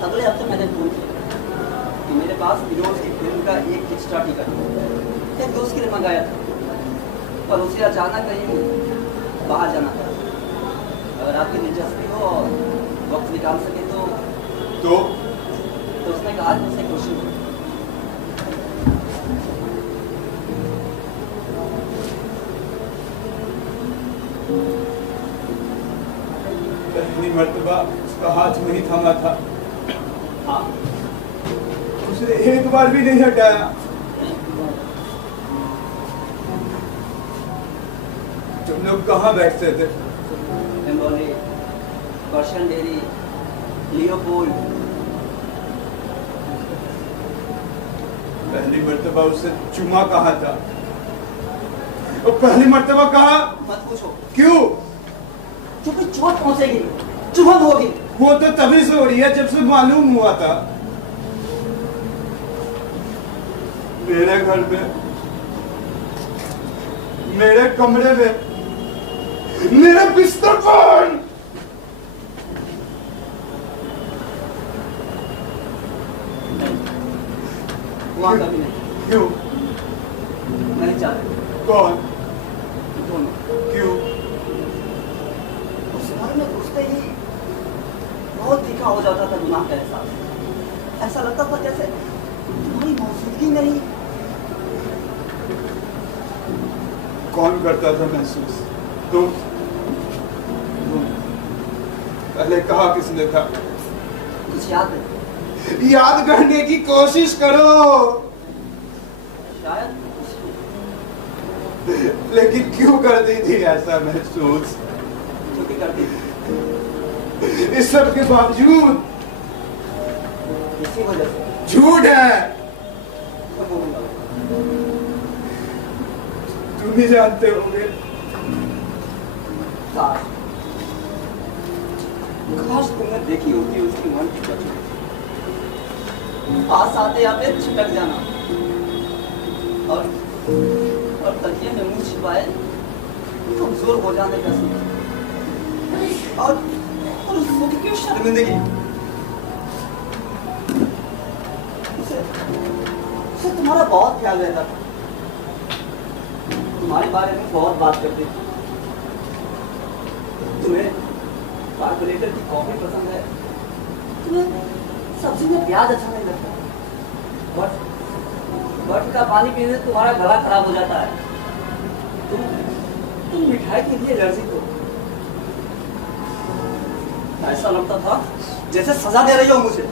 अगले हफ्ते मैंने फोन किया कि मेरे पास फिरोज की फिल्म का एक एक्स्ट्रा टिकट एक दोस्त के लिए मंगाया था, पर उसे अचानक कहीं बाहर जाना था। अगर आपकी दिलचस्पी हो और वक्त निकाल सके तो तो उसने कहा कि उसे खुशी हुई। पहली मर्तबा उसका हाथ नहीं थामा था, हाँ, उसने एक बार भी नहीं हटाया। तुम लोग कहाँ बैठते थे? Emboli, Persian dairy, Leopold. पहली मर्तबा उससे चुमा कहा था, और पहली मर्तबा कहा मत पूछो, क्यों? क्योंकि चोट पहुंचेगी, चुभन होगी। वो तो तभी से हो रही है जब से मालूम हुआ था। मेरे घर में, मेरे कमरे में, मेरे बिस्तर पर। वहां कभी नहीं, क्यों? नहीं चाहते कौन? दोनों। क्यों? उस घर में घुसते ही बहुत तीखा हो जाता था गुनाह का एहसास। ऐसा लगता था जैसे तुम्हारी मौजूदगी में ही। कौन करता था महसूस? तुम? पहले कहा किसने था? कुछ याद नहीं, याद करने की कोशिश करो। शायद लेकिन क्यों कर दी थी ऐसा महसूस? क्योंकि करती थी, इस सब के बावजूद इसी वजह से झूठ है। मैं बोलूंगा। तुम भी जानते होंगे। काश काश तुमने देखी होती उसकी मन की बची, पास आते आते छिटक जाना और तकिए में मुंह छिपाए कमजोर हो जाने का सुख और उस सुख की शर्मिंदगी। उसे तुम्हारा बहुत ख्याल रहता था, तुम्हारे बारे में बहुत बात करती थी। तुम्हें कार्बोरेटर की कॉफी पसंद है, तुम्हें सब्जी में प्याज अच्छा नहीं लगता, बट का पानी पीने से तुम्हारा गला खराब हो जाता है। तुम मिठाई के लिए एलर्जिक हो। ऐसा लगता था जैसे सजा दे रही हो मुझे।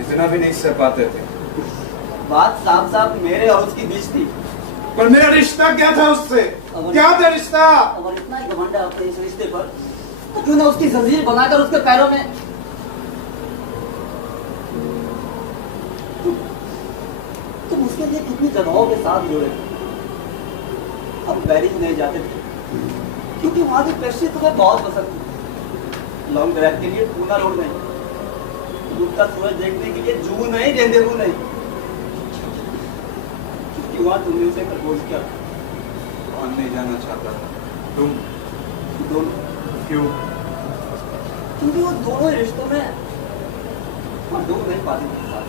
इतना भी नहीं सह पाते थे। बात साफ साफ मेरे और उसकी बीच थी। पर मेरा रिश्ता क्या था उससे? क्या था रिश्ता? अगर इतना ही घमंड है अपने इस रिश्ते पर, तो क्यों ना उसकी जंजीर बनाकर उसके पैरों में तुम उसके लिए कितनी जगहों के साथ जुड़े। हम बैरिज नहीं जाते थे क्योंकि वहां की पेस्ट्री तुम्हें बहुत पसंद थी। लॉन्ग ड्राइव के लिए पूना रोड नहीं, डूबता सूरज देखने के लिए जू नहीं, रेंडेवू नहीं, क्योंकि वहां तुमने उसे प्रपोज किया। कौन नहीं जाना चाहता था? तुम? दोनों। क्यों? क्योंकि वो दोनों रिश्तों में हम डूब नहीं पाते थे साथ।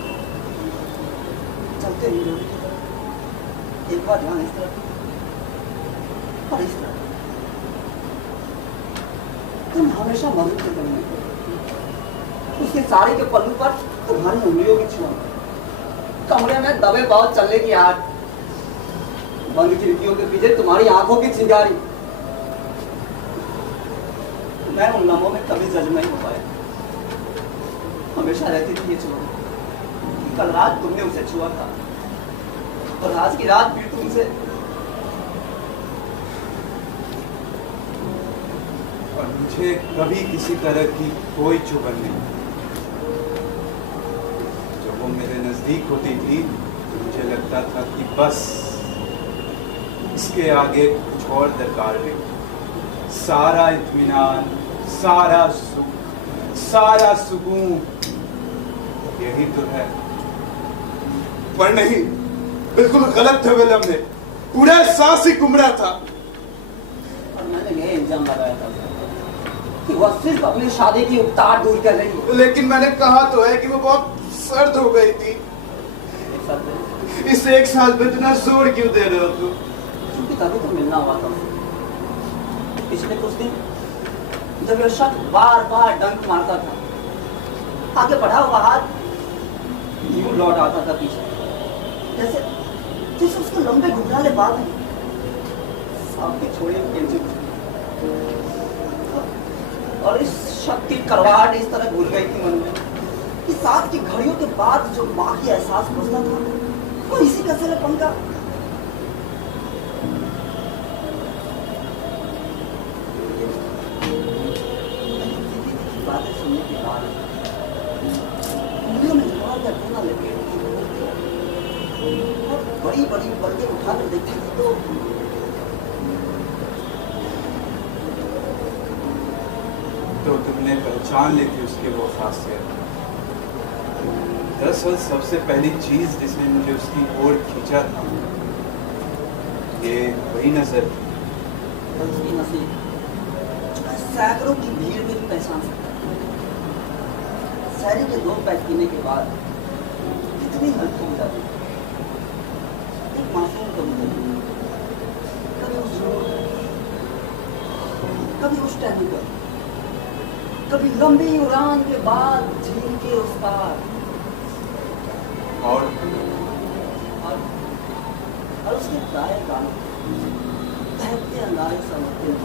चलते ही लोग एक बार ध्यान इस तरफ और इस तरफ। तुम हमेशा मदद के करने को, उसके साड़ी के पल्लू पर तुम्हारी उंगलियों की छुआ, कमरे में दबे पाव चलने की आड़, बंद खिड़कियों के पीछे तुम्हारी आंखों की चिंगारी। मैं उन लम्हों में कभी जज नहीं हो पाया। हमेशा रहती थी ये छुआ, कल रात तुमने उसे छुआ था और आज की रात भी तुमसे। और मुझे कभी किसी तरह की कोई चुभन नहीं। जब वो मेरे नजदीक होती थी तो मुझे लगता था कि बस इसके आगे कुछ और दरकार नहीं। सारा इत्मीनान, सारा सुख, सारा सुकून यही तो है। पर नहीं, बिल्कुल गलत थे विलम ने। पूरा एहसास ही गुमराह था। और मैंने यह इल्जाम लगाया था कि वह सिर्फ अपनी शादी की उकतार दूर कर रही है। लेकिन मैंने कहा तो है कि वो बहुत सर्द हो गई थी। एक साथ में, इस एक साल में इतना जोर क्यों दे रहे हो तुम? क्योंकि तभी तो मिलना हुआ था। पिछले कुछ दिन जब यह शख्स बार बार डंक मारता था, आगे बढ़ा हुआ हाथ यूं लौट आता था पीछे, जैसे जैसे उसके लंबे घुंघराले बाल हैं। सांप के छोड़े कैंची और इस शक की करवाहट इस तरह घुल गई थी मन में कि साथ की घड़ियों के बाद जो बाकी एहसास बचता था वो इसी का सिर्फ का। बातें सुनने के बाद उंगलियों में जुबान का कोना लपेट और बड़ी बड़ी पलकें उठाकर देखती थी तो तुमने पहचान ली थी उसकी वो खासियत। दरअसल सबसे पहली चीज जिसने मुझे उसकी ओर खींचा था ये वही नजर थी। उसकी नसीब सैकड़ों की भीड़ में भी पहचान सकता है। शहरी के 2 पैक पीने के बाद कितनी हल्की हो जाती है। एक मासूम कबूतर कभी उस रोड कभी उस टहनी पर, कभी लंबी उड़ान के बाद झील के उस पार और उसके गाये गानों बहते अंगारे समझते हैं।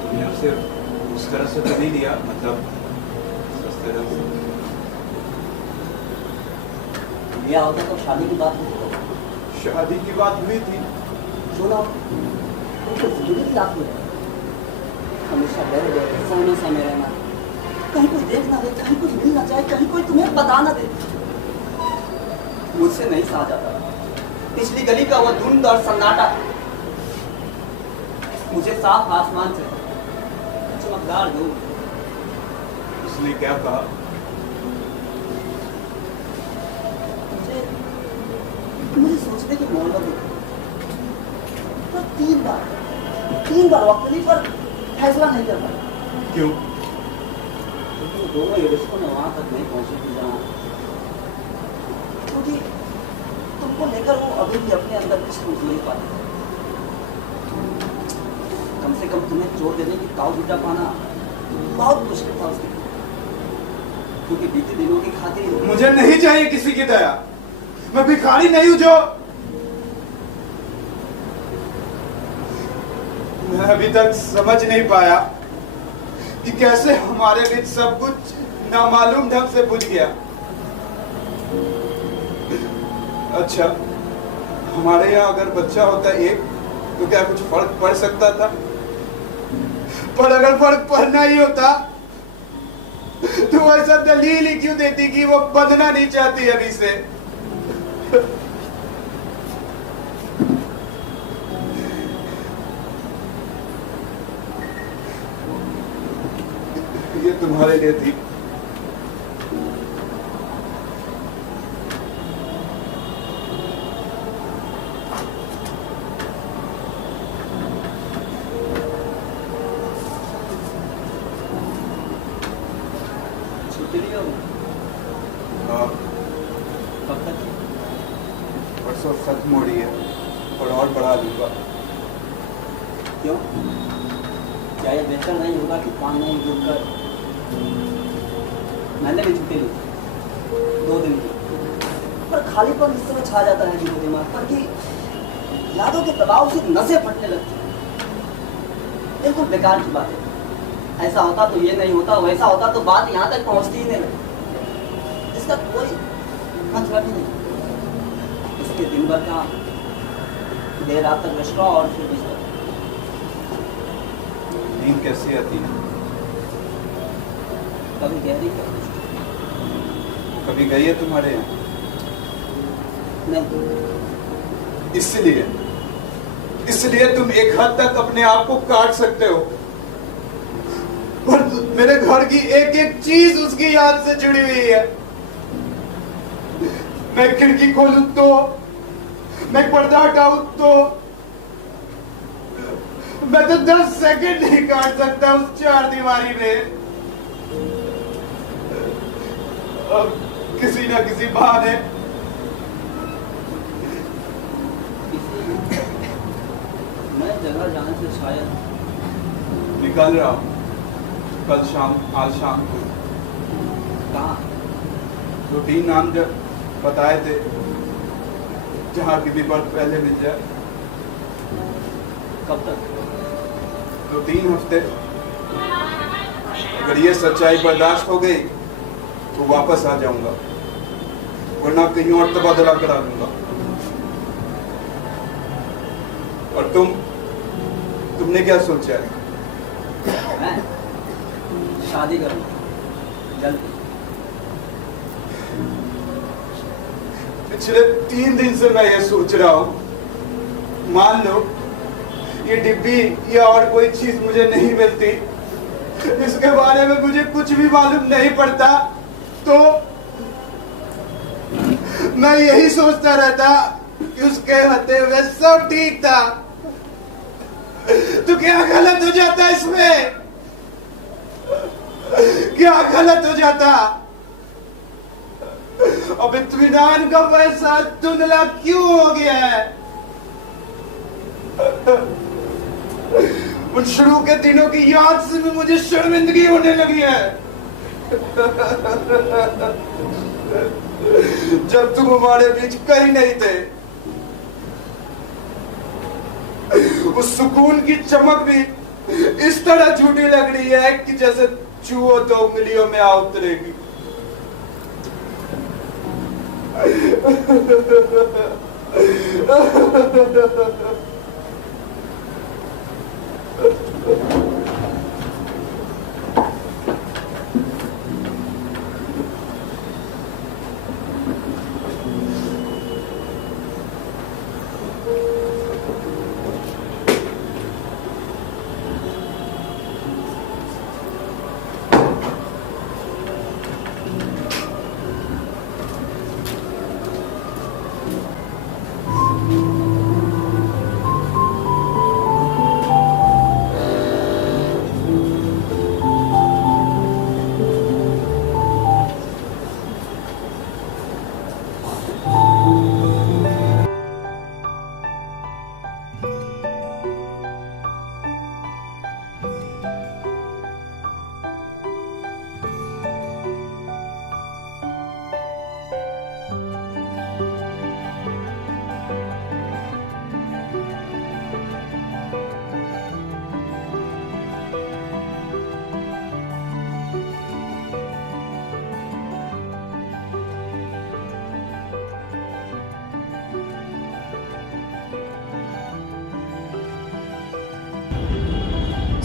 तुमने उसे उस तरह से तो नहीं लिया, मतलब उस तरह से लिया होता तो शादी की बात होती। शादी की बात हुई थी। सुनो तुमको जिंदगी की बात हुई। हमेशा डरे डरे सोने समय रहना, कहीं कोई देख ना दे, कहीं कोई मिल ना जाए, कहीं कोई तुम्हें बता ना दे। मुझसे नहीं सहा जाता। पिछली गली का वो धुंध और सन्नाटा मुझे साफ आसमान से चमकदार धूप। उसने क्या कहा? मुझे सोचने की मोहलत हुई तो 3 बार वक्त ली पर फैसला नहीं कर पाया। क्यों? क्योंकि दोनों रिश्तों में वहां तक नहीं पहुंचे थी जहां, क्योंकि तुमको लेकर वो अभी भी अपने अंदर कुछ सोच नहीं पाते। कम से कम तुम्हें चोट देने की ताव जुटा पाना बहुत मुश्किल था उसके लिए, क्योंकि बीते दिनों की खातिर मुझे नहीं चाहिए किसी की दया। मैं भिखारी नहीं हूं जो मैं अभी तक समझ नहीं पाया कि कैसे हमारे बीच सब कुछ नामालूम ढंग से बुझ गया। अच्छा, हमारे यहाँ अगर बच्चा होता एक तो क्या कुछ फर्क पड़ सकता था? पर अगर फर्क पड़ना ही होता तो ऐसा दलील ही क्यों देती कि वो बंधना नहीं चाहती अभी से? ये तुम्हारे लिए थी। कब तक? परसों सच मोड़ी है और बढ़ा दूंगा। क्यों? क्या ये बेहतर नहीं होगा कि काम नहीं जुड़कर मैंने भी छुट्टी ली 2 दिन की, पर खालीपन इस तरह छा जाता है मेरे दिमाग पर कि यादों के दबाव से नसें फटने लगती हैं। बिल्कुल बेकार की बात है। ऐसा होता तो ये नहीं होता, वैसा होता तो बात यहाँ तक पहुँचती ही नहीं। इसका कोई मतलब ही नहीं। इसके दिन भर का देर रात तक रेस्टोरेंट और फिर बिस्तर। नींद कैसी आती है? कभी गहरी कभी कभी गई है तुम्हारे यहाँ? नहीं। इसलिए तुम एक हद तक अपने आप को काट सकते हो, पर मेरे घर की एक एक चीज उसकी याद से जुड़ी हुई है। मैं खिड़की खोलूं तो, मैं पर्दा हटाऊं तो, मैं तो 10 सेकंड नहीं काट सकता उस 4 दीवारी में। अब किसी ना किसी बहाने मैं जगह जाने से शायद निकल रहा हूं। कल शाम, आज शाम को कहाँ? प्रोटीन नाम जब बताए थे, जहाँ की भी बार पहले मिल जाए। कब तक? 2-3 हफ्ते। अगर ये सच्चाई बर्दाश्त हो गई तो वापस आ जाऊंगा, वरना कहीं और तबादला करा लूंगा। और तुमने क्या सोचा है? मैं शादी करूंगा जल्दी। पिछले 3 दिन से मैं ये सोच रहा हूं, मान लो ये डिब्बी या और कोई चीज मुझे नहीं मिलती, इसके बारे में मुझे कुछ भी मालूम नहीं पड़ता, तो मैं यही सोचता रहता कि उसके हते हुए सब ठीक था। तो क्या गलत हो जाता इसमें? क्या गलत हो जाता? अब इत्मीनान का पैसा धुंधला क्यों हो गया है? उन शुरू के दिनों की याद से भी मुझे शर्मिंदगी होने लगी है। जब तुम हमारे बीच कहीं नहीं थे, उस सुकून की चमक भी इस तरह झूठी लग रही है कि जैसे छुओ तो उंगलियों में आ उतरेगी।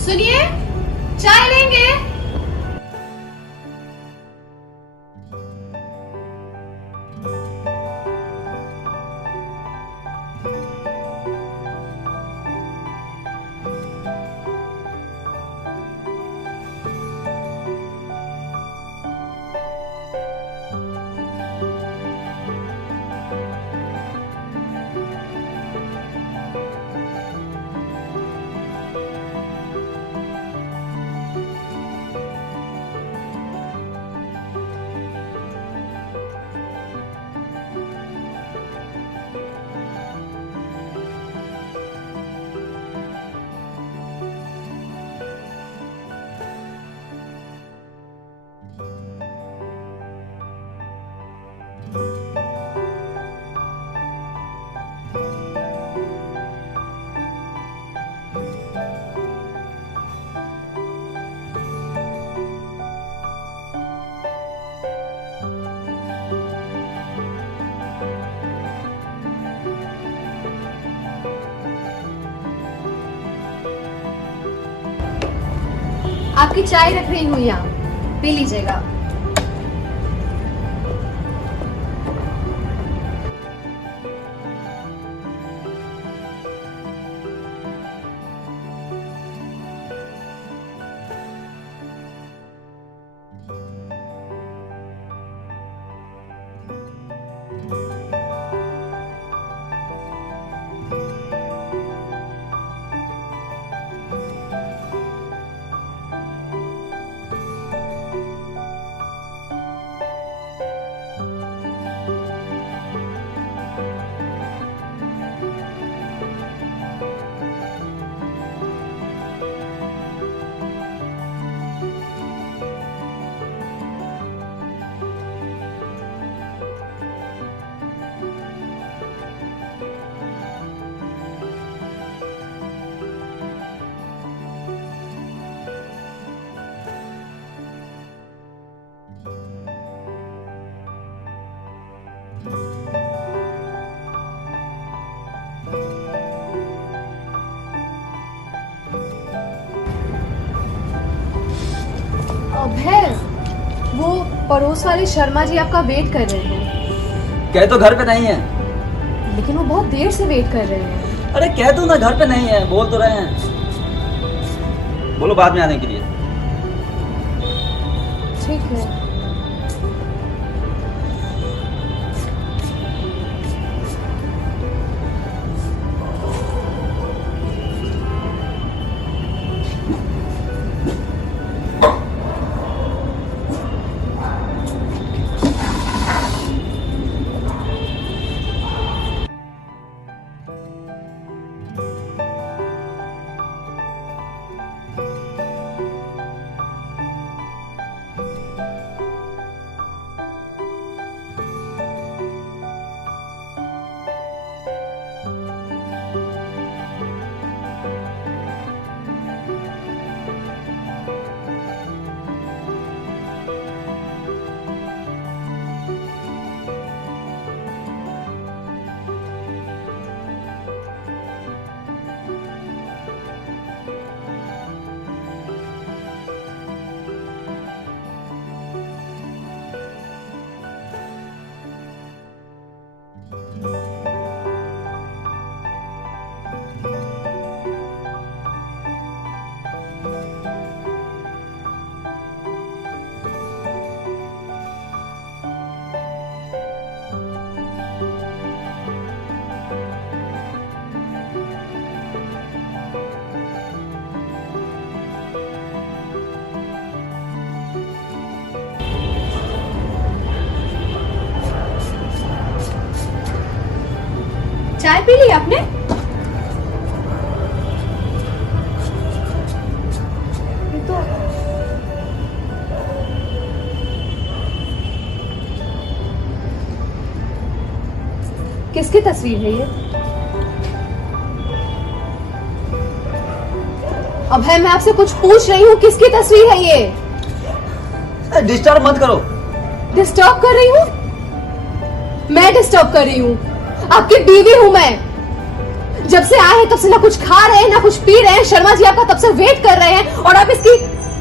सुनिए, चाय लेंगे? आपकी चाय रख रही हूँ यहाँ, पी लीजिएगा। पड़ोस वाले शर्मा जी आपका वेट कर रहे हैं। कह तो घर पे नहीं है। लेकिन वो बहुत देर से वेट कर रहे हैं। अरे कह तो ना घर पे नहीं है, बोल तो रहे हैं। बोलो बाद में आने के लिए। ठीक है। चाय पी ली आपने? तो किसकी तस्वीर है ये? अब है, मैं आपसे कुछ पूछ रही हूँ, किसकी तस्वीर है ये? डिस्टर्ब मत करो। डिस्टर्ब कर रही हूँ? मैं डिस्टर्ब कर रही हूँ? आपकी बीवी हूं मैं। जब से आए हैं तब से ना कुछ खा रहे हैं ना कुछ पी रहे हैं। शर्मा जी आपका तब से वेट कर रहे हैं और आप इसकी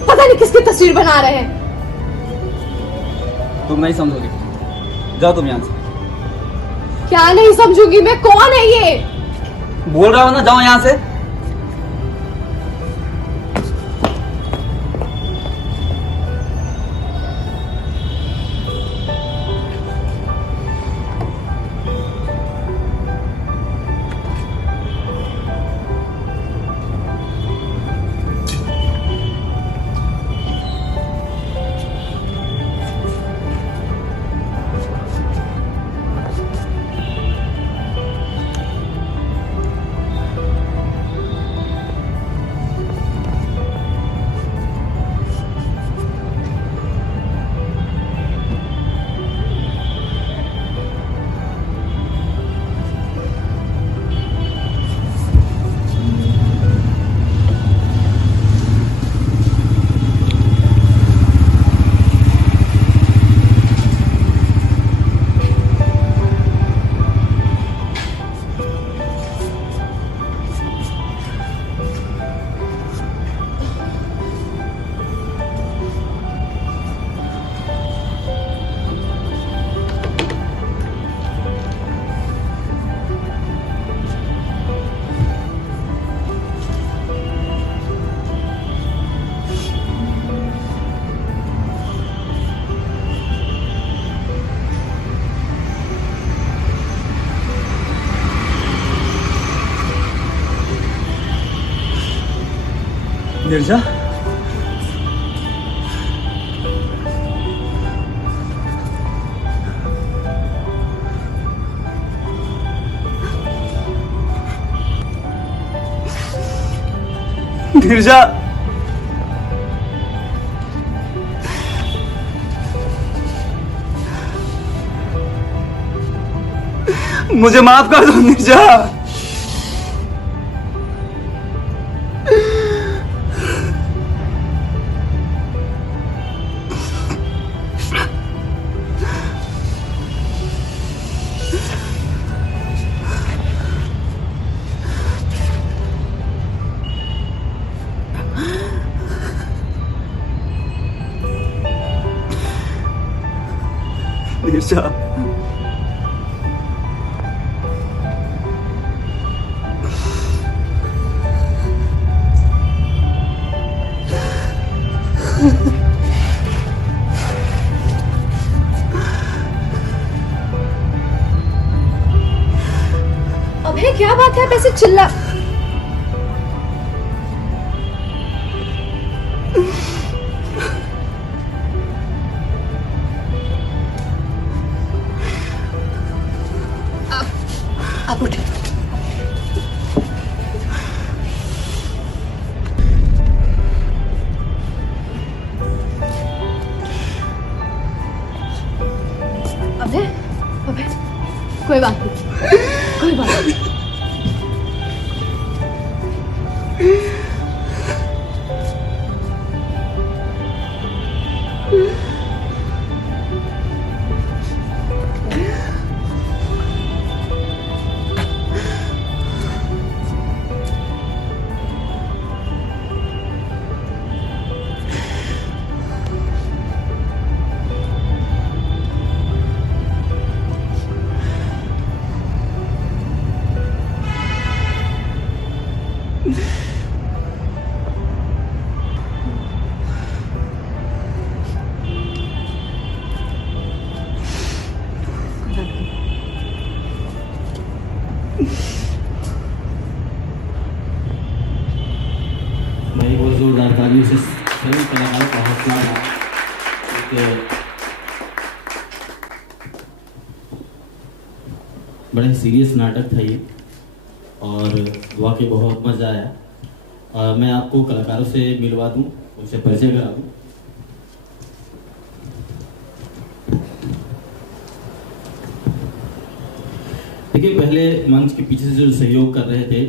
पता नहीं किसकी तस्वीर बना रहे हैं। तुम नहीं समझोगी, जाओ तुम यहाँ से। क्या नहीं समझूंगी मैं? कौन है ये? बोल रहा हूँ ना, जाओ यहाँ से। नीरजा, नीरजा, मुझे माफ कर दो नीरजा। बेटा। अभय क्या बात है, आप ऐसे चिल्ला। आप उठे। अभय अभय कोई बात नहीं, कोई बात नहीं। मैं एक बार जोरदार तालियों से सभी कलाकारों का हौसला एक बड़ा सीरियस नाटक था ये और वाकई बहुत मज़ा आया। मैं आपको कलाकारों से मिलवा दूं, उनसे परिचय करा दूं। देखिए, पहले मंच के पीछे से जो सहयोग कर रहे थे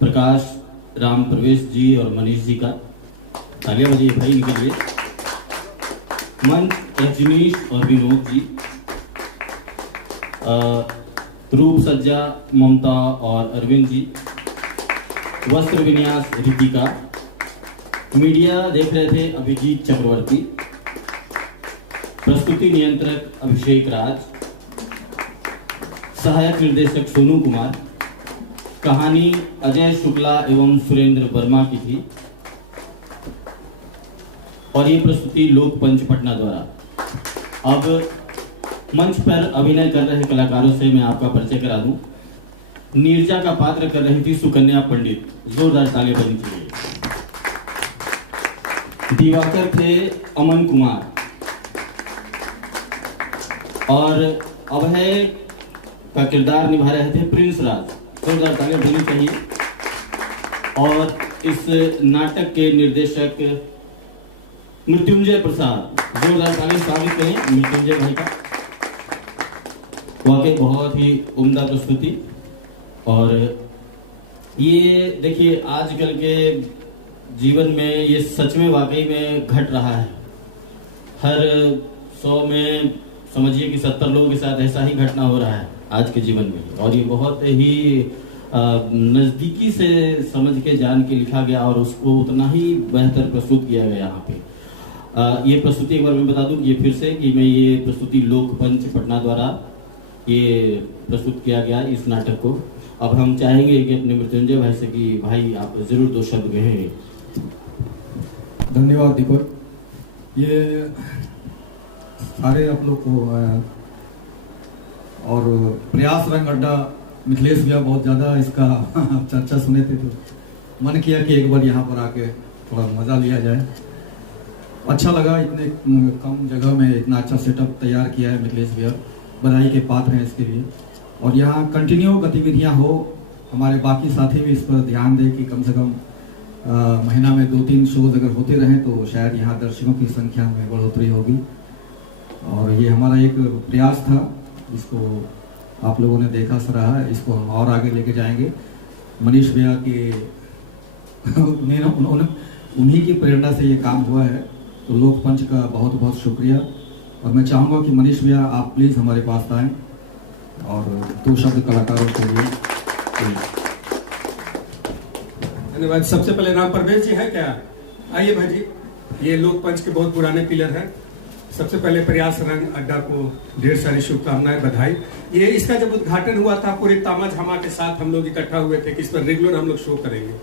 प्रकाश राम प्रवेश जी और मनीष जी का, तालियां बजाइए भाई इनके लिए। मंच रजनीश और विनोद जी, रूप सज्जा ममता और अरविंद जी, वस्त्र विन्यास रितिका, मीडिया देख रहे थे अभिजीत चक्रवर्ती, प्रस्तुति नियंत्रक अभिषेक राज, सहायक निर्देशक सोनू कुमार, कहानी अजय शुक्ला एवं सुरेंद्र वर्मा की थी और ये प्रस्तुति लोकपंच पटना द्वारा। अब मंच पर अभिनय कर रहे कलाकारों से मैं आपका परिचय करा दूं। नीरजा का पात्र कर रही थी सुकन्या पंडित, जोरदार तालियां बजनी चाहिए। दिवाकर थे अमन कुमार और अभय का किरदार निभा रहे थे प्रिंस राज, जोरदार तालियां बजनी चाहिए। और इस नाटक के निर्देशक मृत्युंजय प्रसाद, जोरदार तालियां स्वागत करें मृत्युंजय भाई का। वाकई बहुत ही उम्दा प्रस्तुति। और ये देखिए, आजकल के जीवन में ये सच में वाकई में घट रहा है। हर 100 में समझिए कि 70 लोगों के साथ ऐसा ही घटना हो रहा है आज के जीवन में। और ये बहुत ही नज़दीकी से समझ के जान के लिखा गया और उसको उतना ही बेहतर प्रस्तुत किया गया यहाँ पे। ये प्रस्तुति एक बार मैं बता दूं ये फिर से कि मैं ये प्रस्तुति लोकपंच पटना द्वारा ये प्रस्तुत किया गया इस नाटक को। अब हम चाहेंगे कि अपने मृत्युंजय भाई से कि भाई आप जरूर 2 शब्द कहें। धन्यवाद दीपक। ये सारे आप लोग को और प्रयास रंग अड्डा मिथिलेश भैया बहुत ज़्यादा इसका चर्चा सुने थे तो मन किया कि एक बार यहाँ पर आके थोड़ा मज़ा लिया जाए। अच्छा लगा, इतने कम जगह में इतना अच्छा सेटअप तैयार किया है मिथिलेश भैया, बधाई के पात्र हैं इसके लिए। और यहाँ कंटिन्यू गतिविधियाँ हो, हमारे बाकी साथी भी इस पर ध्यान दें कि कम से कम महीना में 2-3 शोज अगर होते रहें तो शायद यहाँ दर्शकों की संख्या में बढ़ोतरी होगी। और ये हमारा एक प्रयास था, इसको आप लोगों ने देखा सराहा, इसको हम और आगे लेके जाएंगे। मनीष भैया के उन्हीं की प्रेरणा से ये काम हुआ है, तो लोकपंच का बहुत बहुत शुक्रिया। और मैं चाहूँगा कि मनीष भैया आप प्लीज़ हमारे पास आएँ और 2 शब्द कलाकारों के लिए। धन्यवाद। सबसे पहले राम प्रवेश जी है क्या? आइए भाई जी, ये लोकपंच के बहुत पुराने पिलर हैं, सबसे पहले प्रयास रंग अड्डा को ढेर सारी शुभकामनाएं, बधाई। ये इसका जब उद्घाटन हुआ था पूरे तामा झामा के साथ हम लोग इकट्ठा हुए थे कि इस पर रेगुलर हम लोग शो करेंगे,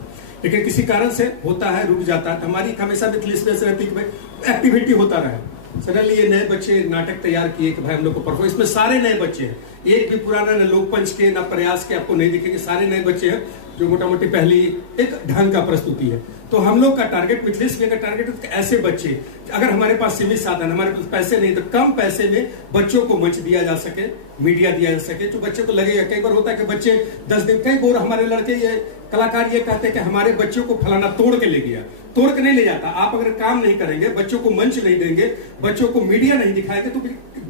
लेकिन किसी कारण से होता है, रुक जाता है। हमारी हमेशा मिथलेश में रहती कि भाई एक्टिविटी होता रहे। सडनली ये नए बच्चे नाटक तैयार किए कि भाई हम लोग को परफॉर्म, इसमें सारे नए बच्चे हैं, एक भी पुराना न लोकपंच के न प्रयास के आपको नहीं दिखेंगे, सारे नए बच्चे हैं जो मोटा मोटी पहली एक ढंग का प्रस्तुति है। तो हम लोग का टारगेट, मिथलेश का टारगेट ऐसे बच्चे, अगर हमारे पास सीमित साधन, हमारे पास पैसे नहीं, तो कम पैसे में बच्चों को मंच दिया जा सके, मीडिया दिया जा सके, जो बच्चे को लगेगा। कई बार होता है कि बच्चे 10 दिन, कई बार हमारे लड़के ये कलाकार ये कहते हैं कि हमारे बच्चों को फलाना तोड़ के ले गया, तोड़ के नहीं ले जाता। आप अगर काम नहीं करेंगे, बच्चों को मंच नहीं देंगे, बच्चों को मीडिया नहीं दिखाएंगे, तो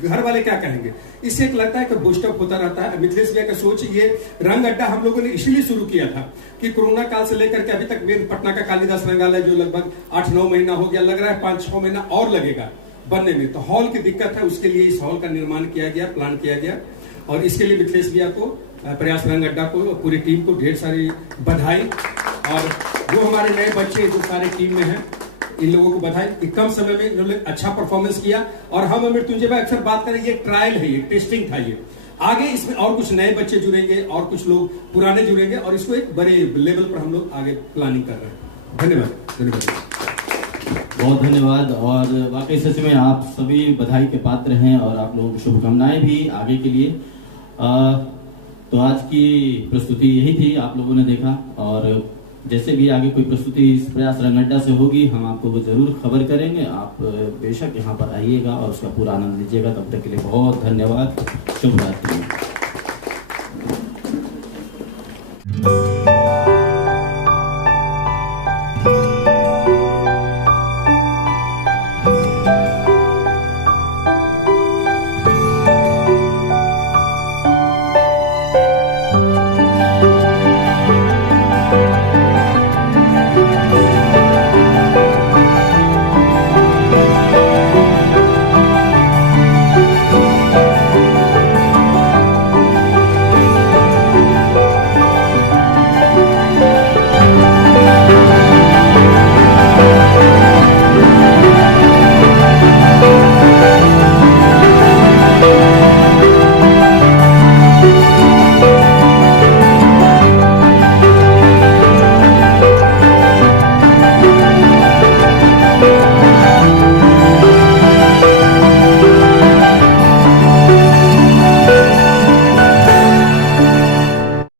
घर वाले क्या कहेंगे। इससे एक लगता है कि बूस्टअप होता रहता है। मिथलेश भैया का सोच, ये रंग अड्डा हम लोगों ने इसलिए शुरू किया था कि कोरोना काल से लेकर के अभी तक मेरे पटना का कालिदास रंगालय जो लगभग 8-9 महीना हो गया, लग रहा है 5-6 महीना और लगेगा बनने में, तो हॉल की दिक्कत है, उसके लिए इस हॉल का निर्माण किया गया, प्लान किया गया। और इसके लिए मिथलेश भैया को, प्रयास रंग अड्डा को, पूरी टीम को ढेर सारी बधाई। और जो हमारे नए बच्चे जो सारे टीम में हैं, इन लोगों को बधाई कि कम समय में इन्होंने अच्छा परफॉर्मेंस किया। और हम मृत्युंजय भाई अक्सर बात करें, ये ट्रायल है, ये टेस्टिंग था। ये आगे इसमें और कुछ नए बच्चे जुड़ेंगे और कुछ लोग पुराने जुड़ेंगे और इसको एक बड़े लेवल पर हम लोग आगे प्लानिंग कर रहे हैं। धन्यवाद। धन्यवाद, बहुत धन्यवाद। और वाकई सच में आप सभी बधाई के पात्र हैं और आप लोगों को शुभकामनाएं भी आगे के लिए। तो आज की प्रस्तुति यही थी, आप लोगों ने देखा। और जैसे भी आगे कोई प्रस्तुति इस प्रयास रंग अड्डा से होगी, हम आपको वो जरूर खबर करेंगे। आप बेशक यहाँ पर आइएगा और उसका पूरा आनंद लीजिएगा। तब तक के लिए बहुत धन्यवाद। शुभ रात्रि।